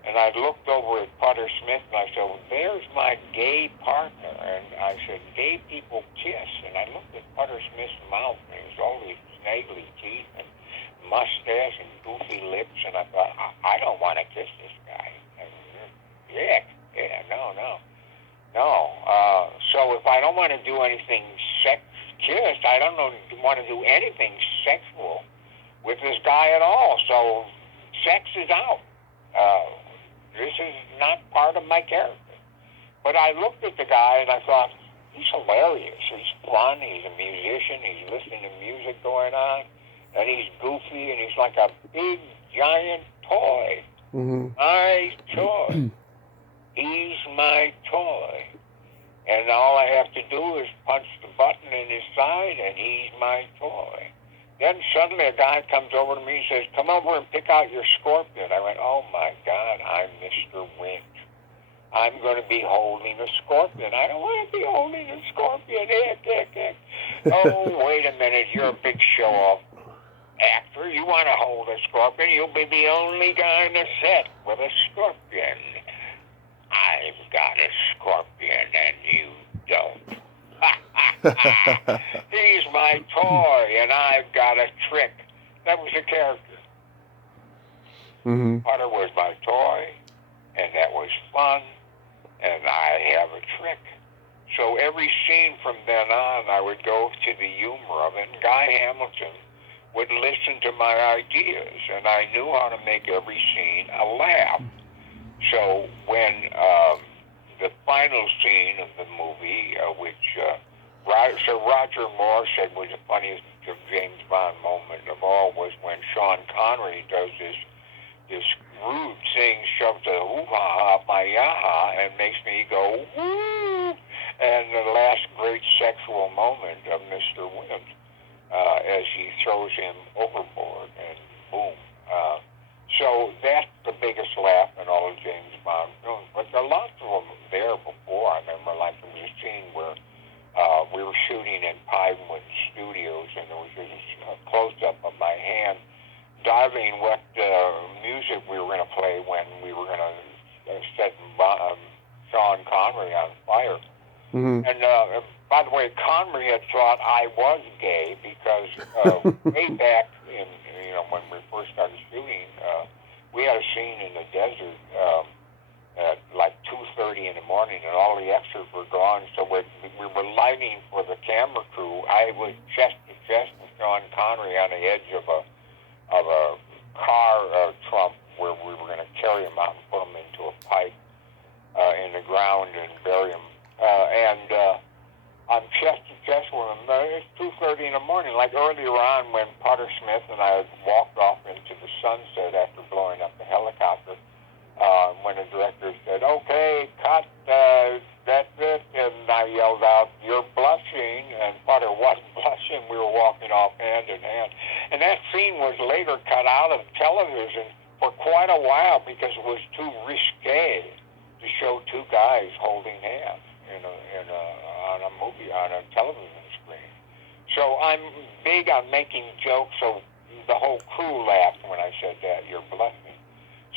And I looked over at Potter Smith and I said, well, there's my gay partner. And I said, gay people kiss. And I looked at Potter Smith's mouth and it was all these snaggly teeth and mustache and goofy lips. And I thought, I don't want to kiss this guy. No. So if I don't want to do anything kissed, I don't want to do anything sexual with this guy at all. So sex is out. This is not part of my character. But I looked at the guy and I thought, he's hilarious. He's fun. He's a musician. He's listening to music going on. and he's goofy, and he's like a big, giant toy. Mm-hmm. My toy. He's my toy. And all I have to do is punch the button in his side, and he's my toy. Then suddenly a guy comes over to me and says, come over and pick out your scorpion. I went, oh, my God, I'm Mr. Winch. I'm going to be holding a scorpion. I don't want to be holding a scorpion. Heck. Oh, wait a minute. You're a big show-off actor. You want to hold a scorpion. You'll be the only guy in the set with a scorpion. I've got a scorpion and you don't. He's my toy and I've got a trick. That was the character. Mm-hmm. Putter was my toy, and that was fun, and I have a trick. So every scene from then on, I would go to the humor of it, and Guy Hamilton would listen to my ideas, and I knew how to make every scene a laugh. So when the final scene of the movie, which Sir Roger Moore said was the funniest James Bond moment of all, was when Sean Connery does this rude thing, shoves a hoo-ha up my yaha and makes me go woo, and the last great sexual moment of Mr. Wind as he throws him overboard, and boom. So that's the biggest laugh in all of James Bond films. But there are lots of them there before. I remember, like, there was a scene where we were shooting in Pinewood Studios, and there was a close-up of my hand diving what music we were going to play when we were going to set Sean Connery on fire. Mm-hmm. And by the way, Connery had thought I was gay because way back in, when we first started shooting, we had a scene in the desert at like 2:30 in the morning, and all the extras were gone. So we were lighting for the camera crew. I was chest to chest with Sean Connery on the edge of a car trunk where we were going to carry him out and put him into a pipe in the ground and bury him. I'm chest to chest with him. It's 2:30 in the morning, like earlier on when Potter Smith and I had walked off into the sunset after blowing up the helicopter. When the director said, okay, cut, that's it, and I yelled out, you're blushing, and Potter wasn't blushing. We were walking off hand in hand. And that scene was later cut out of television for quite a while because it was too risque to show two guys holding hands on a movie, on a television screen. So I'm big on making jokes, so the whole crew laughed when I said that, you're blushing.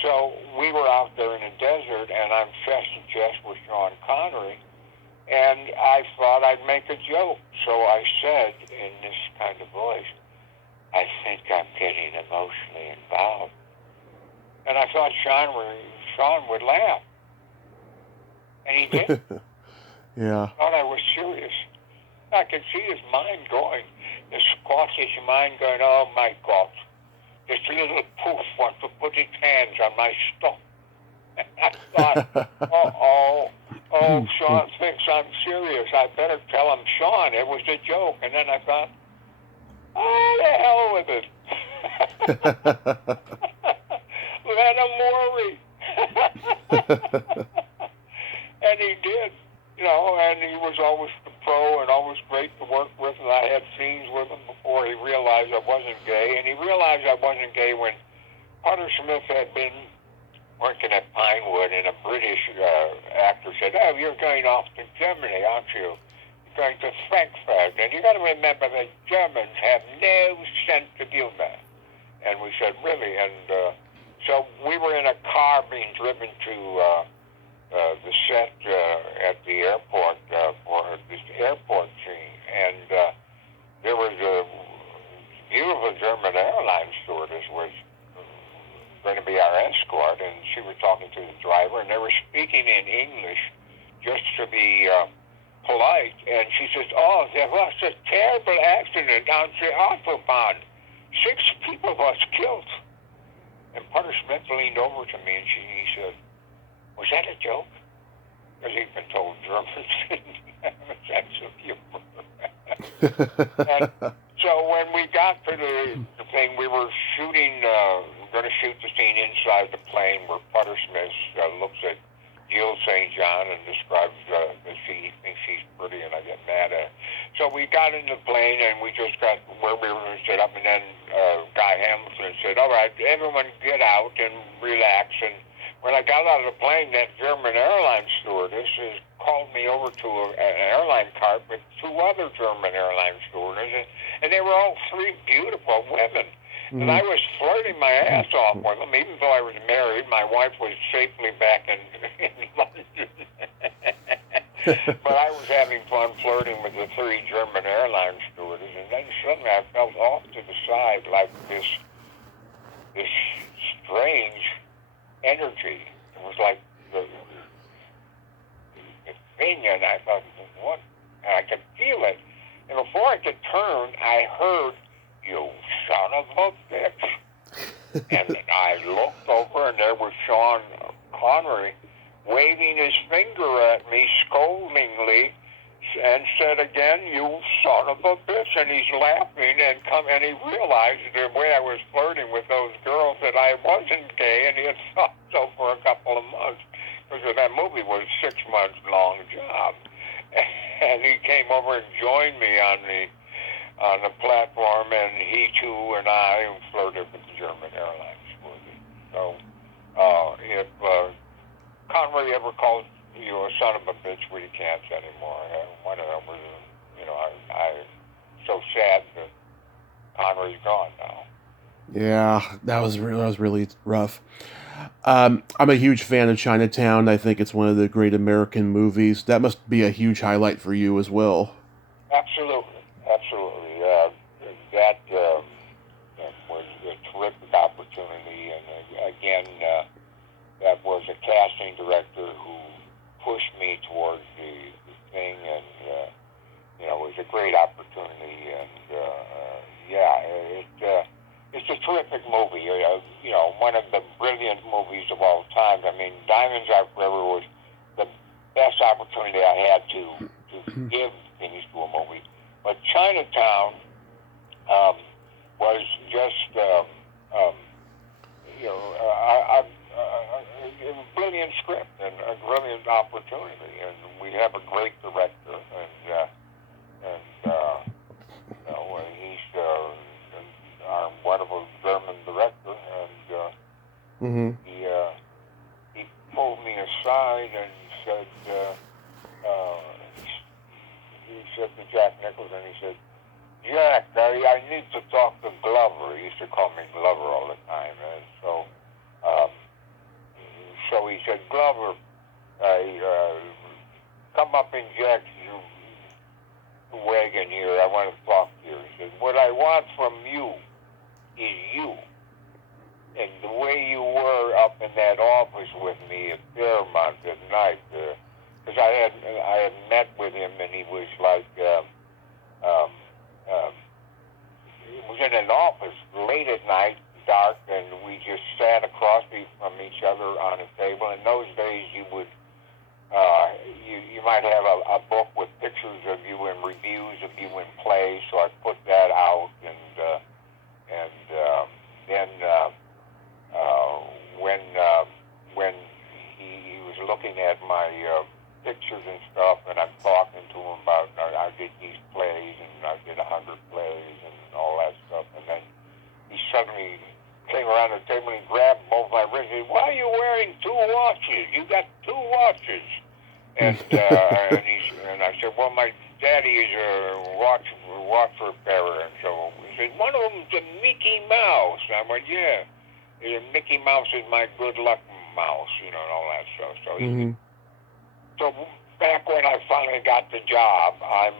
So we were out there in the desert, and I'm chest to chest with Sean Connery, and I thought I'd make a joke. So I said in this kind of voice, I think I'm getting emotionally involved. And I thought Sean would laugh. And he did. Yeah. I thought I was serious. I could see his mind going, the Scottish mind going, oh my God. This little poof wants to put his hands on my stuff. And I thought, Sean thinks I'm serious. I better tell him, Sean, it was a joke. And then I thought, the hell with it. Let him worry. And he did, and he was always the pro and always great to work with. And I had scenes with him before he realized I wasn't gay. And he realized I wasn't gay when Potter Smith had been working at Pinewood, and a British actor said, oh, you're going off to Germany, aren't you? You're going to Frankfurt. And you got to remember that Germans have no sense of humor. And we said, really? And so we were in a car being driven to the set at the airport for this airport scene, and there was a beautiful German airline stewardess was going to be our escort, and she was talking to the driver, and they were speaking in English just to be polite, and she says, oh, there was a terrible accident on the Autobahn. 6 people was killed. And Potter Smith leaned over to me, and he said, was that a joke? Because he'd been told Germans didn't have a sense of humor. And so when we got to the thing. We were shooting, going to shoot the scene inside the plane where Putter Smith looks at Jill St. John and describes that he thinks she's pretty, and I get mad at her. So we got in the plane, and we just got where we were going to sit up, and then Guy Hamilton said, all right, everyone get out and relax. And when I got out of the plane, that German airline stewardess called me over to an airline cart with two other German airline stewardesses, and they were all three beautiful women. And I was flirting my ass off with them, even though I was married. My wife was safely back in London. But I was having fun flirting with the three German airline stewardesses, and then suddenly I felt off to the side like this strange energy. It was like the thing, and I thought, what? And I could feel it. And before I could turn, I heard, you son of a bitch. And I looked over, and there was Sean Connery waving his finger at me scoldingly, and said again, you son of a bitch. And he's laughing, and he realized the way I was flirting with those girls that I wasn't gay, and he had thought so for a couple of months, because that movie was a 6 months long job. And he came over and joined me on the platform, and he too and I flirted with the German airlines. So if Connery ever calls you a son of a bitch, we can't anymore. One of them was, I'm so sad that Connery's gone now. Yeah, that was really rough. I'm a huge fan of Chinatown. I think it's one of the great American movies. That must be a huge highlight for you as well. Absolutely. That was a terrific opportunity, and again, that was a casting director who pushed me towards the thing, and it was a great opportunity, and it's a terrific movie. One of the brilliant movies of all time. I mean, Diamonds Are Forever was the best opportunity I had to give things to a movie. But Chinatown was just, a brilliant script and a brilliant opportunity. And we have a great director, and he's our wonderful German director, and he pulled me aside and said, he said to Jack Nicholson, he said, Jack, I need to talk to Glover. He used to call me Glover all the time. And so he said, Glover, come up in Jack's wagon here. I want to talk to you. He said, what I want from you is you. And the way you were up in that office with me at Fairmont at night, because I had met with him, and he was like, he was in an office late at night, dark, and we just sat across from each other on a table. In those days, you would, you might have a book with pictures of you and reviews of you in plays, so I put that out, and then when he was looking at my pictures and stuff, and I'm talking to him about I did these plays, and I did 100 plays and all that stuff, and then he suddenly came around the table and grabbed both my wrists and said, why are you wearing two watches? You got two watches. And and I said, well, my daddy is a watch repairer, and so he said, one of them's a Mickey Mouse. I went, yeah. Mickey Mouse is my good luck mouse, and all that stuff. So, so back when I finally got the job, I'm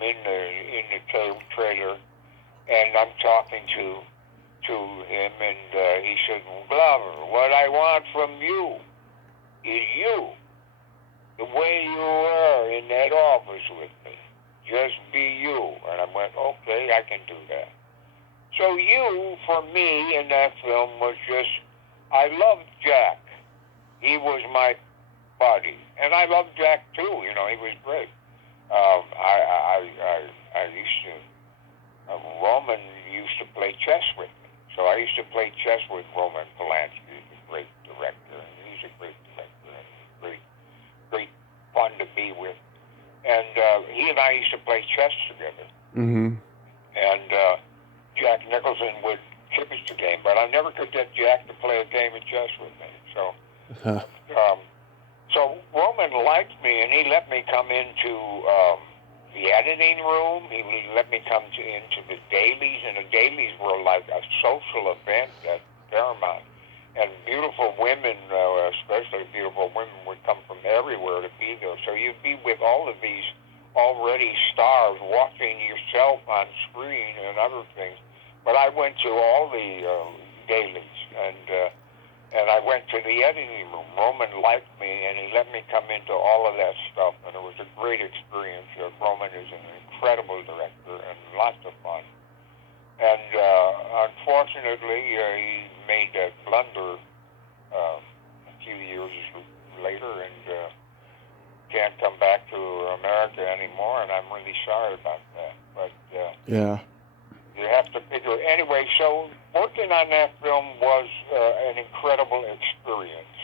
in the trailer, and I'm talking to him, and he said, Glover, what I want from you is you, the way you were in that office with me. Just be you. And I went, okay, I can do that. So you, for me, in that film was just, I loved Jack. He was my buddy. And I loved Jack, too. He was great. I used to, Roman used to play chess with me. So I used to play chess with Roman Polanski, who's a great director, and he's a great director, and great fun to be with. And he and I used to play chess together. Mm-hmm. And Jack Nicholson would chip us the game, but I never could get Jack to play a game of chess with me. So, so Roman liked me, and he let me come into the editing room. He let me come into the dailies, and the dailies were like a social event at Paramount. And beautiful women, especially beautiful women, would come from everywhere to be there. So you'd be with all of these already stars, watching yourself on screen and other things. But I went to all the dailies, and I went to the editing room. Roman liked me, and he let me come into all of that stuff, and it was a great experience. Roman is an incredible director and lots of fun. And unfortunately, he made that blunder a few years later, and can't come back to America anymore, and I'm really sorry about that. But yeah, you have to figure. Anyway, so working on that film was an incredible experience.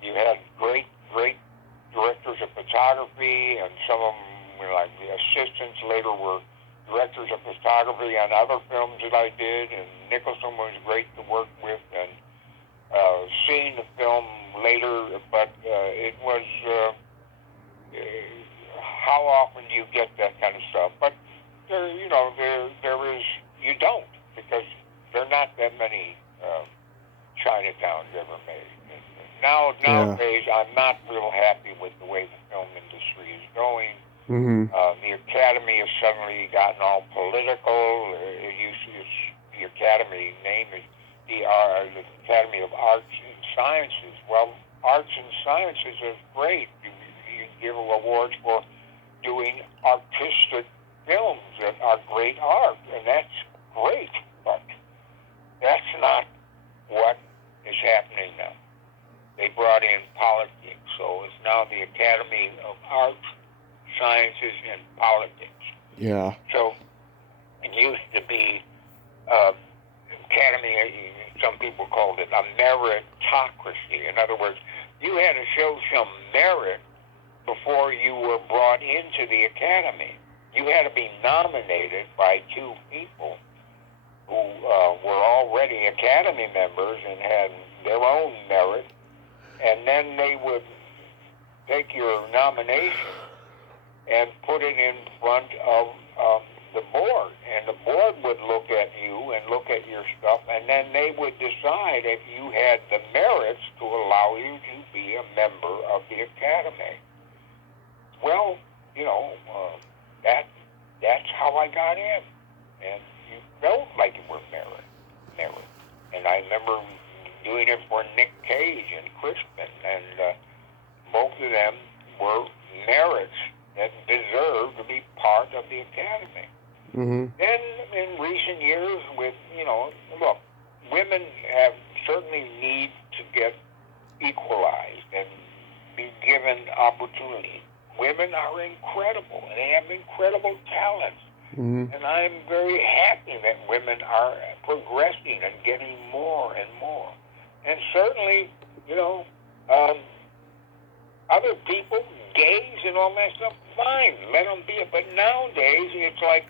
You had great directors of photography, and some of them, like the assistants, later were directors of photography on other films that I did, and Nicholson was great to work with, and seeing the film later, but it was, how often do you get that kind of stuff? But there is, you don't, because there are not that many Chinatowns ever made. Nowadays, I'm not real happy with the way the film industry is going. Mm-hmm. The Academy has suddenly gotten all political. The Academy name is the Academy of Arts and Sciences. Well, arts and sciences is great. You give awards for doing artistic films that are great art, and that's great. But that's not what is happening now. They brought in politics, so it's now the Academy of Arts, Sciences, and Politics. Yeah. So it used to be Academy, some people called it a meritocracy. In other words, you had to show some merit before you were brought into the Academy. You had to be nominated by two people who were already Academy members and had their own merit, and then they would take your nomination and put it in front of the board, and the board would look at you and look at your stuff, and then they would decide if you had the merits to allow you to be a member of the Academy. Well, that's how I got in, and you felt like you were merit. And I remember doing it for Nick Cage and Crispin, and both of them were merits that deserved to be part of the Academy. Mm-hmm. Then in recent years, with, look, women have certainly need to get equalized and be given opportunity. Women are incredible, and they have incredible talents. Mm-hmm. And I'm very happy that women are progressing and getting more and more. And certainly, other people, gays and all that stuff, fine, let them be it. But nowadays, it's like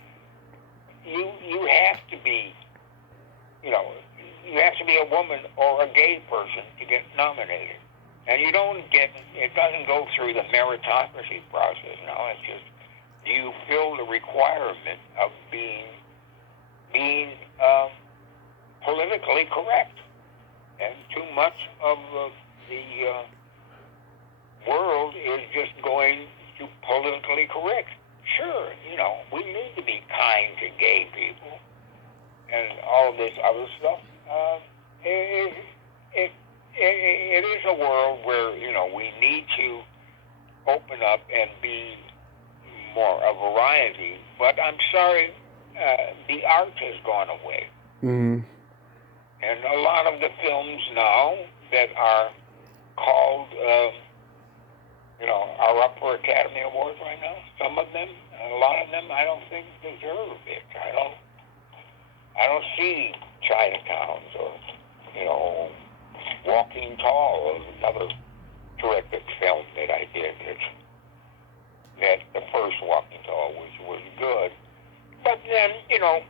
you have to be, you have to be a woman or a gay person to get nominated. And it doesn't go through the meritocracy process now. It's just, do you fill the requirement of being politically correct? And too much of the world is just going to politically correct. Sure, we need to be kind to gay people and all this other stuff. It is a world where, we need to open up and be more a variety. But I'm sorry, the art has gone away. Mm-hmm. And a lot of the films now that are called, are up for Academy Awards right now. Some of them, a lot of them, I don't think deserve it. I don't see Chinatowns or, you know, Walking Tall was another terrific film that I did. That the first Walking Tall was good. But then, you know,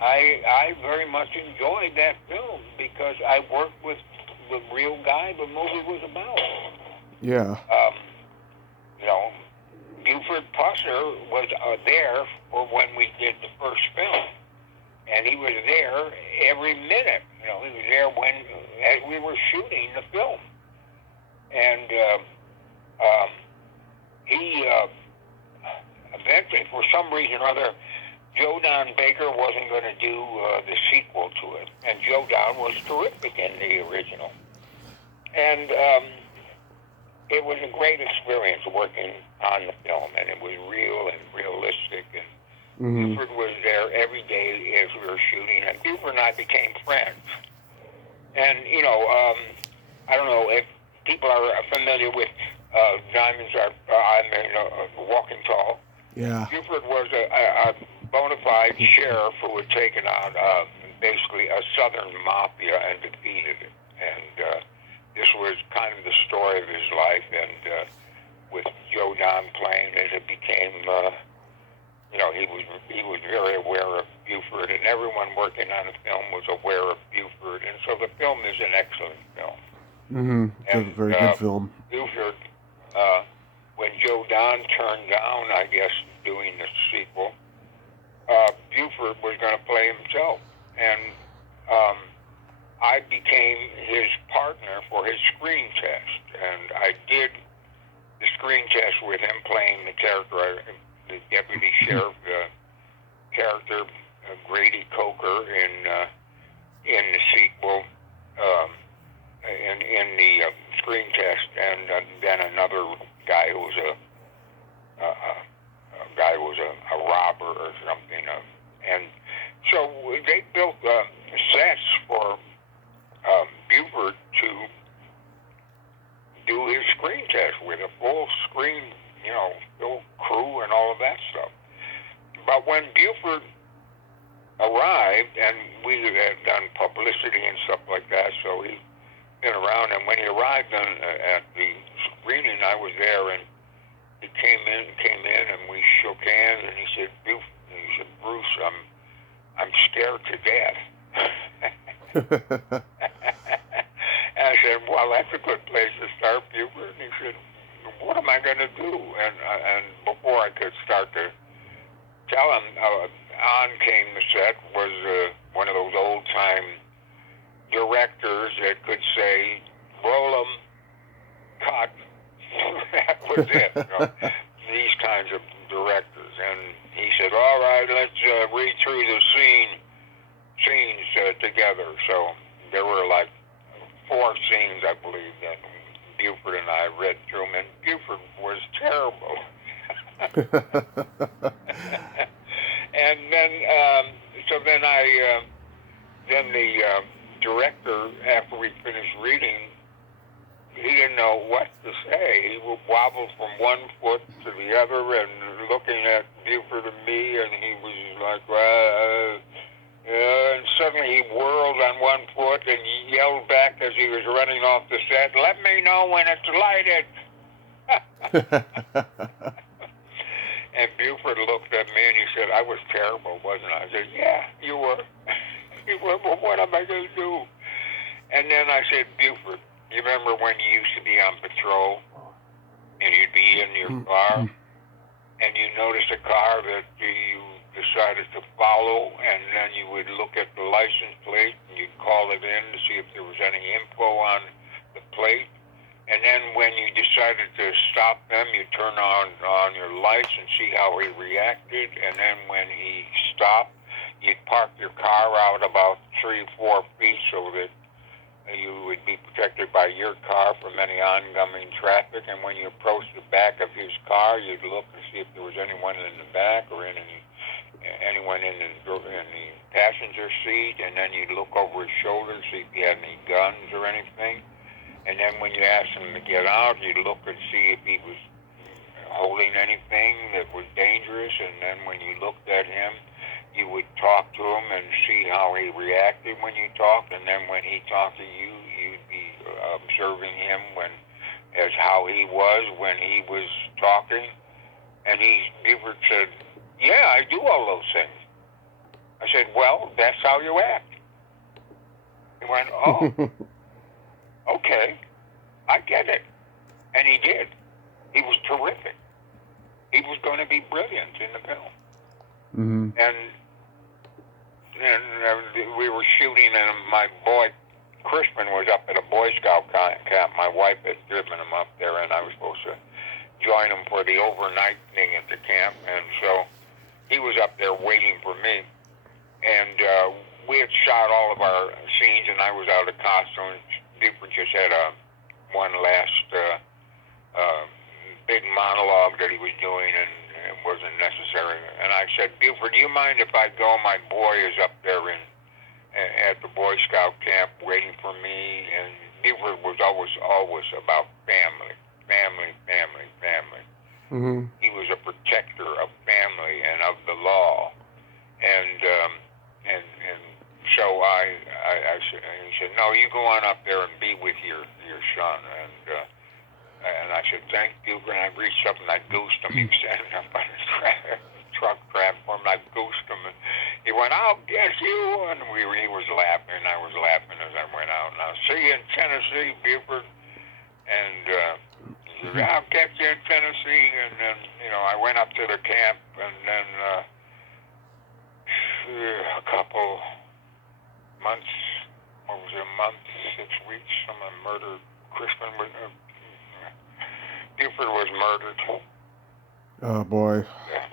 I very much enjoyed that film because I worked with the real guy the movie was about. Yeah. You know, Buford Pusser was there for when we did the first film, and he was there every minute. You know, he was there as we were shooting the film, and he eventually, for some reason or other, Joe Don Baker wasn't going to do the sequel to it, and Joe Don was terrific in the original, and it was a great experience working on the film, and it was real and realistic, and Buford was there every day as we were shooting, and Buford and I became friends. And, you know, I don't know if people are familiar with Diamonds Are, Walking Tall. Yeah. Buford was a bona fide sheriff who had taken out basically a southern mafia and defeated it. And this was kind of the story of his life, and with Joe Don playing it, it became, you know, he was very aware of Buford, and everyone working on the film was aware of Buford, and so the film is an excellent film. It's a very good film. Buford, when Joe Don turned down, I guess, doing the sequel, Buford was going to play himself, and I became his partner for his screen test, and I did the screen test with him playing the character, the deputy sheriff character, Grady Coker, in the sequel, in the screen test, and then another guy who was a robber or something, and so they built sets for Buford to do his screen test with a full screen, you know, full crew and all of that stuff. But when Buford arrived, and we had done publicity and stuff like that, so he'd been around, and when he arrived at the screening, I was there, and he came in, and we shook hands, and he said, Bruce, I'm scared to death. And I said, well, that's a good place to start, Buford. And he said, what am I going to do? And before I could start to tell him, on came the set, was one of those old-time directors that could say, roll 'em, cut. That was it. You know, these kinds of directors. And he said, all right, let's read through the scenes together. So there were like 4 scenes, I believe, that Buford and I read through them, and Buford was terrible. And then, then the director, after we finished reading, he didn't know what to say. He would wobble from one foot to the other and looking at Buford and me, and he was like, and suddenly he whirled on one foot and yelled back as he was running off the set, let me know when it's lighted. And Buford looked at me and he said, I was terrible, wasn't I? I said, yeah, you were. You were, but what am I going to do? And then I said, Buford, you remember when you used to be on patrol and you'd be in your car and you noticed a car that you decided to follow, and then you would look at the license plate and you'd call it in to see if there was any info on the plate, and then when you decided to stop them, you'd turn on your lights and see how he reacted, and then when he stopped, you'd park your car out about 3 or 4 feet so that you would be protected by your car from any oncoming traffic, and when you approached the back of his car, you'd look to see if there was anyone in the back or anyone in the passenger seat, and then you'd look over his shoulder to see if he had any guns or anything, and then when you asked him to get out, you'd look and see if he was holding anything that was dangerous, and then when you looked at him, you would talk to him and see how he reacted when you talked, and then when he talked to you, you'd be observing him as how he was when he was talking. And Buford said, "Yeah, I do all those things." I said, "Well, that's how you act." He went, "Oh, okay, I get it." And he did. He was terrific. He was going to be brilliant in the film. Mm-hmm. And we were shooting, and my boy Crispin was up at a Boy Scout camp. My wife had driven him up there, and I was supposed to join him for the overnighting at the camp. And so he was up there waiting for me. And we had shot all of our scenes, and I was out of costume. Buford just had one last big monologue that he was doing, and it wasn't necessary. And I said, "Buford, do you mind if I go? My boy is up there at the Boy Scout camp waiting for me." And Buford was always about family. Mm-hmm. He was a protector of family and of the law. And so I said, he said, "No, you go on up there and be with your son." And I said, "Thank you." And I reached up and I goosed him. He was standing up on his truck platform, and I goosed him. And he went, "I'll get you." And he was laughing, and I was laughing as I went out. And I'll see you in Tennessee, Buford. And he said, "I'll get you in Tennessee." And then, I went up to the camp, and then a couple months, what was it, a month, 6 weeks, someone murdered Crispin. Buford was murdered. Oh, boy. Yeah.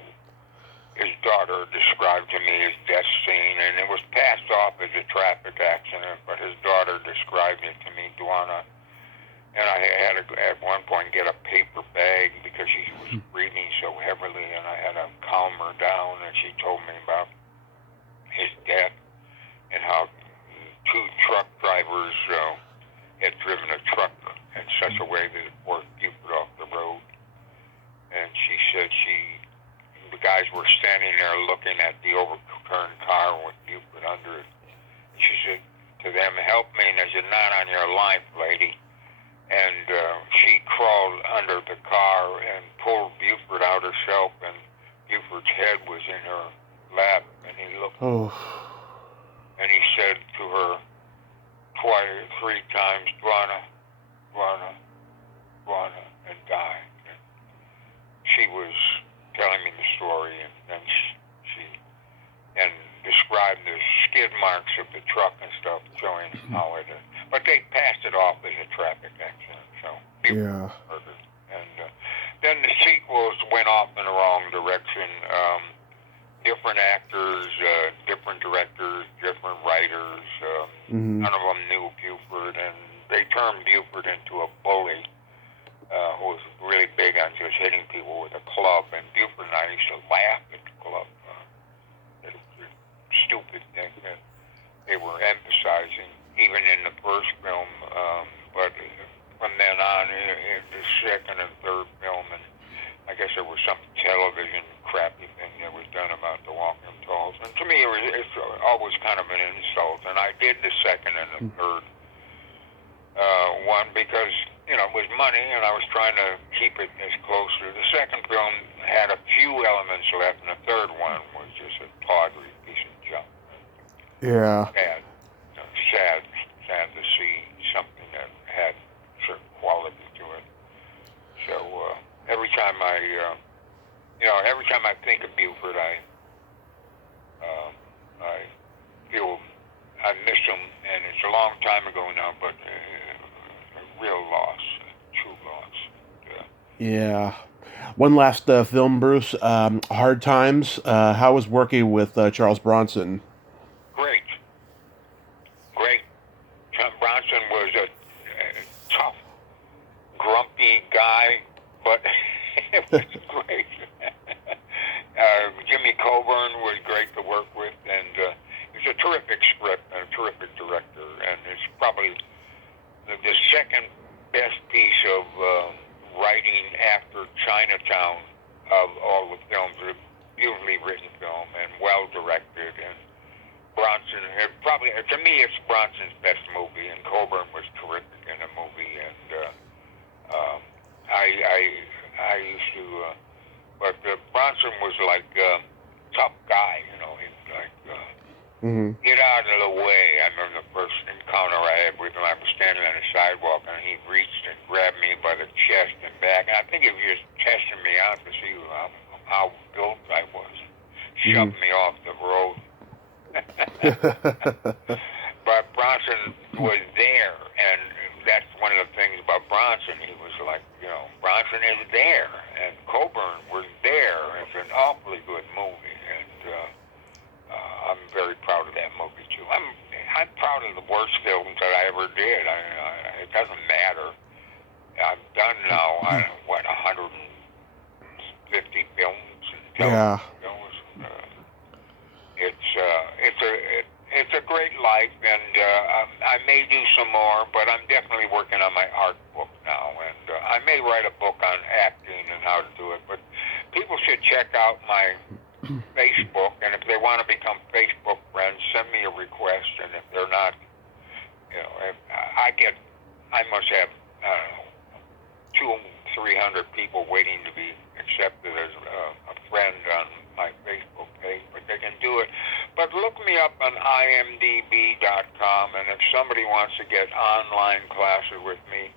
His daughter described to me his death scene, and it was passed off as a traffic accident, but his daughter described it to me, Dwana. And I had to, at one point, get a paper bag because she was breathing so heavily, and I had to calm her down, and she told me about his death and how 2 truck drivers had driven a truck in such a way that it forced Buford off the road. And she said the guys were standing there looking at the overturned car with Buford under it. And she said to them, "Help me," and they said, "Not on your life, lady." And she crawled under the car and pulled Buford out herself, and Buford's head was in her lap, and he looked. Oh. And he said to her 3 times, "Dwana, Dwana, Dwana," and died. And she was telling me the story, and then she described the skid marks of the truck and stuff, showing how it. But they passed it off as a traffic accident. So Yeah. murdered. And then the sequels went off in the wrong direction. Different actors, different directors, different writers. Mm-hmm. None of them knew Buford, and they turned Buford into a bully who was really big on just hitting people with a club. And Buford and I used to laugh at the club. It was a stupid thing that they were emphasizing, even in the first film. But from then on, in the second and third film, and I guess there was some television crappy thing that was done about the Walking Talls. And to me, it's always kind of an insult. And I did the second and the third one because, it was money, and I was trying to keep it as close to. The second film had a few elements left, and the third one was just a tawdry piece of junk. Yeah. Sad to see something that had certain quality to it. So every time I think of Buford, I feel I miss him, and it's a long time ago now, but a real loss, a true loss. Yeah. One last film, Bruce. Hard Times. How was working with Charles Bronson? Great. Tom Bronson was a tough, grumpy guy, but it was great. Jimmy Coburn was great to work with, and it's a terrific script and a terrific director, and it's probably the second best piece of writing after Chinatown of all the films. A beautifully written film and well directed. Bronson's best movie, and Coburn was terrific in the movie. And I used to, but Bronson was like tough guy, you know. He was like get out of the way. I remember the first encounter I had with him. I was standing on the sidewalk, and he reached and grabbed me by the chest and back. And I think he was just testing me out to see how built I was. Shoved me off the road. But Bronson was there, and that's one of the things about Bronson. He was like, you know, Bronson is there, and Coburn was there. It's an awfully good movie, and I'm very proud of that movie too. I'm proud of the worst films that I ever did. It doesn't matter. I've done now 150 films and television films. It's a great life, and I may do some more, but I'm definitely working on my art book now, and I may write a book on acting and how to do it. But people should check out my Facebook, and if they want to become Facebook friends, send me a request. And if they're not, you know, I must have, I don't know, 200-300 people waiting to be accepted as a friend on my Facebook page, but they can do it. But look me up on imdb.com, and if somebody wants to get online classes with me,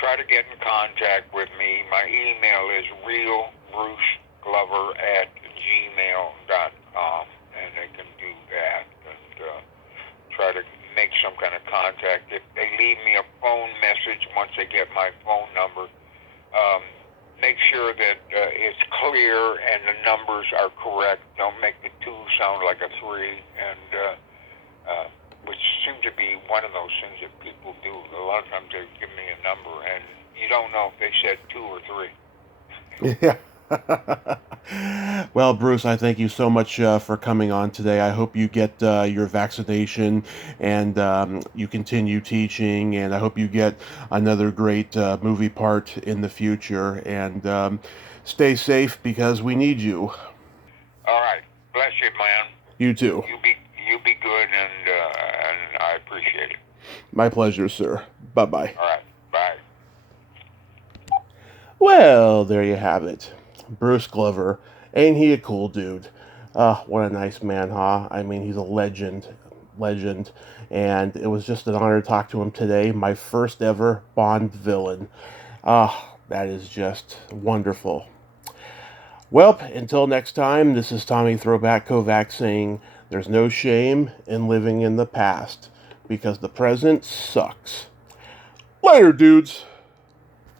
try to get in contact with me. My email is realbruceglover@gmail.com, and they can do that and try to make some kind of contact. If they leave me a phone message once they get my phone number, make sure that it's clear and the numbers are correct. Don't make the 2 sound like a 3, and which seems to be one of those things that people do. A lot of times they give me a number, and you don't know if they said 2 or 3. Yeah. Well, Bruce, I thank you so much for coming on today. I hope you get your vaccination and you continue teaching, and I hope you get another great movie part in the future. And stay safe because we need you. All right. Bless you, man. You too. You be good, and I appreciate it. My pleasure, sir. Bye-bye. All right. Bye. Well, there you have it. Bruce Glover. Ain't he a cool dude? What a nice man, huh? I mean, he's a legend. And it was just an honor to talk to him today. My first ever Bond villain. That is just wonderful. Well, until next time, this is Tommy Throwback Kovac saying there's no shame in living in the past because the present sucks. Later, dudes.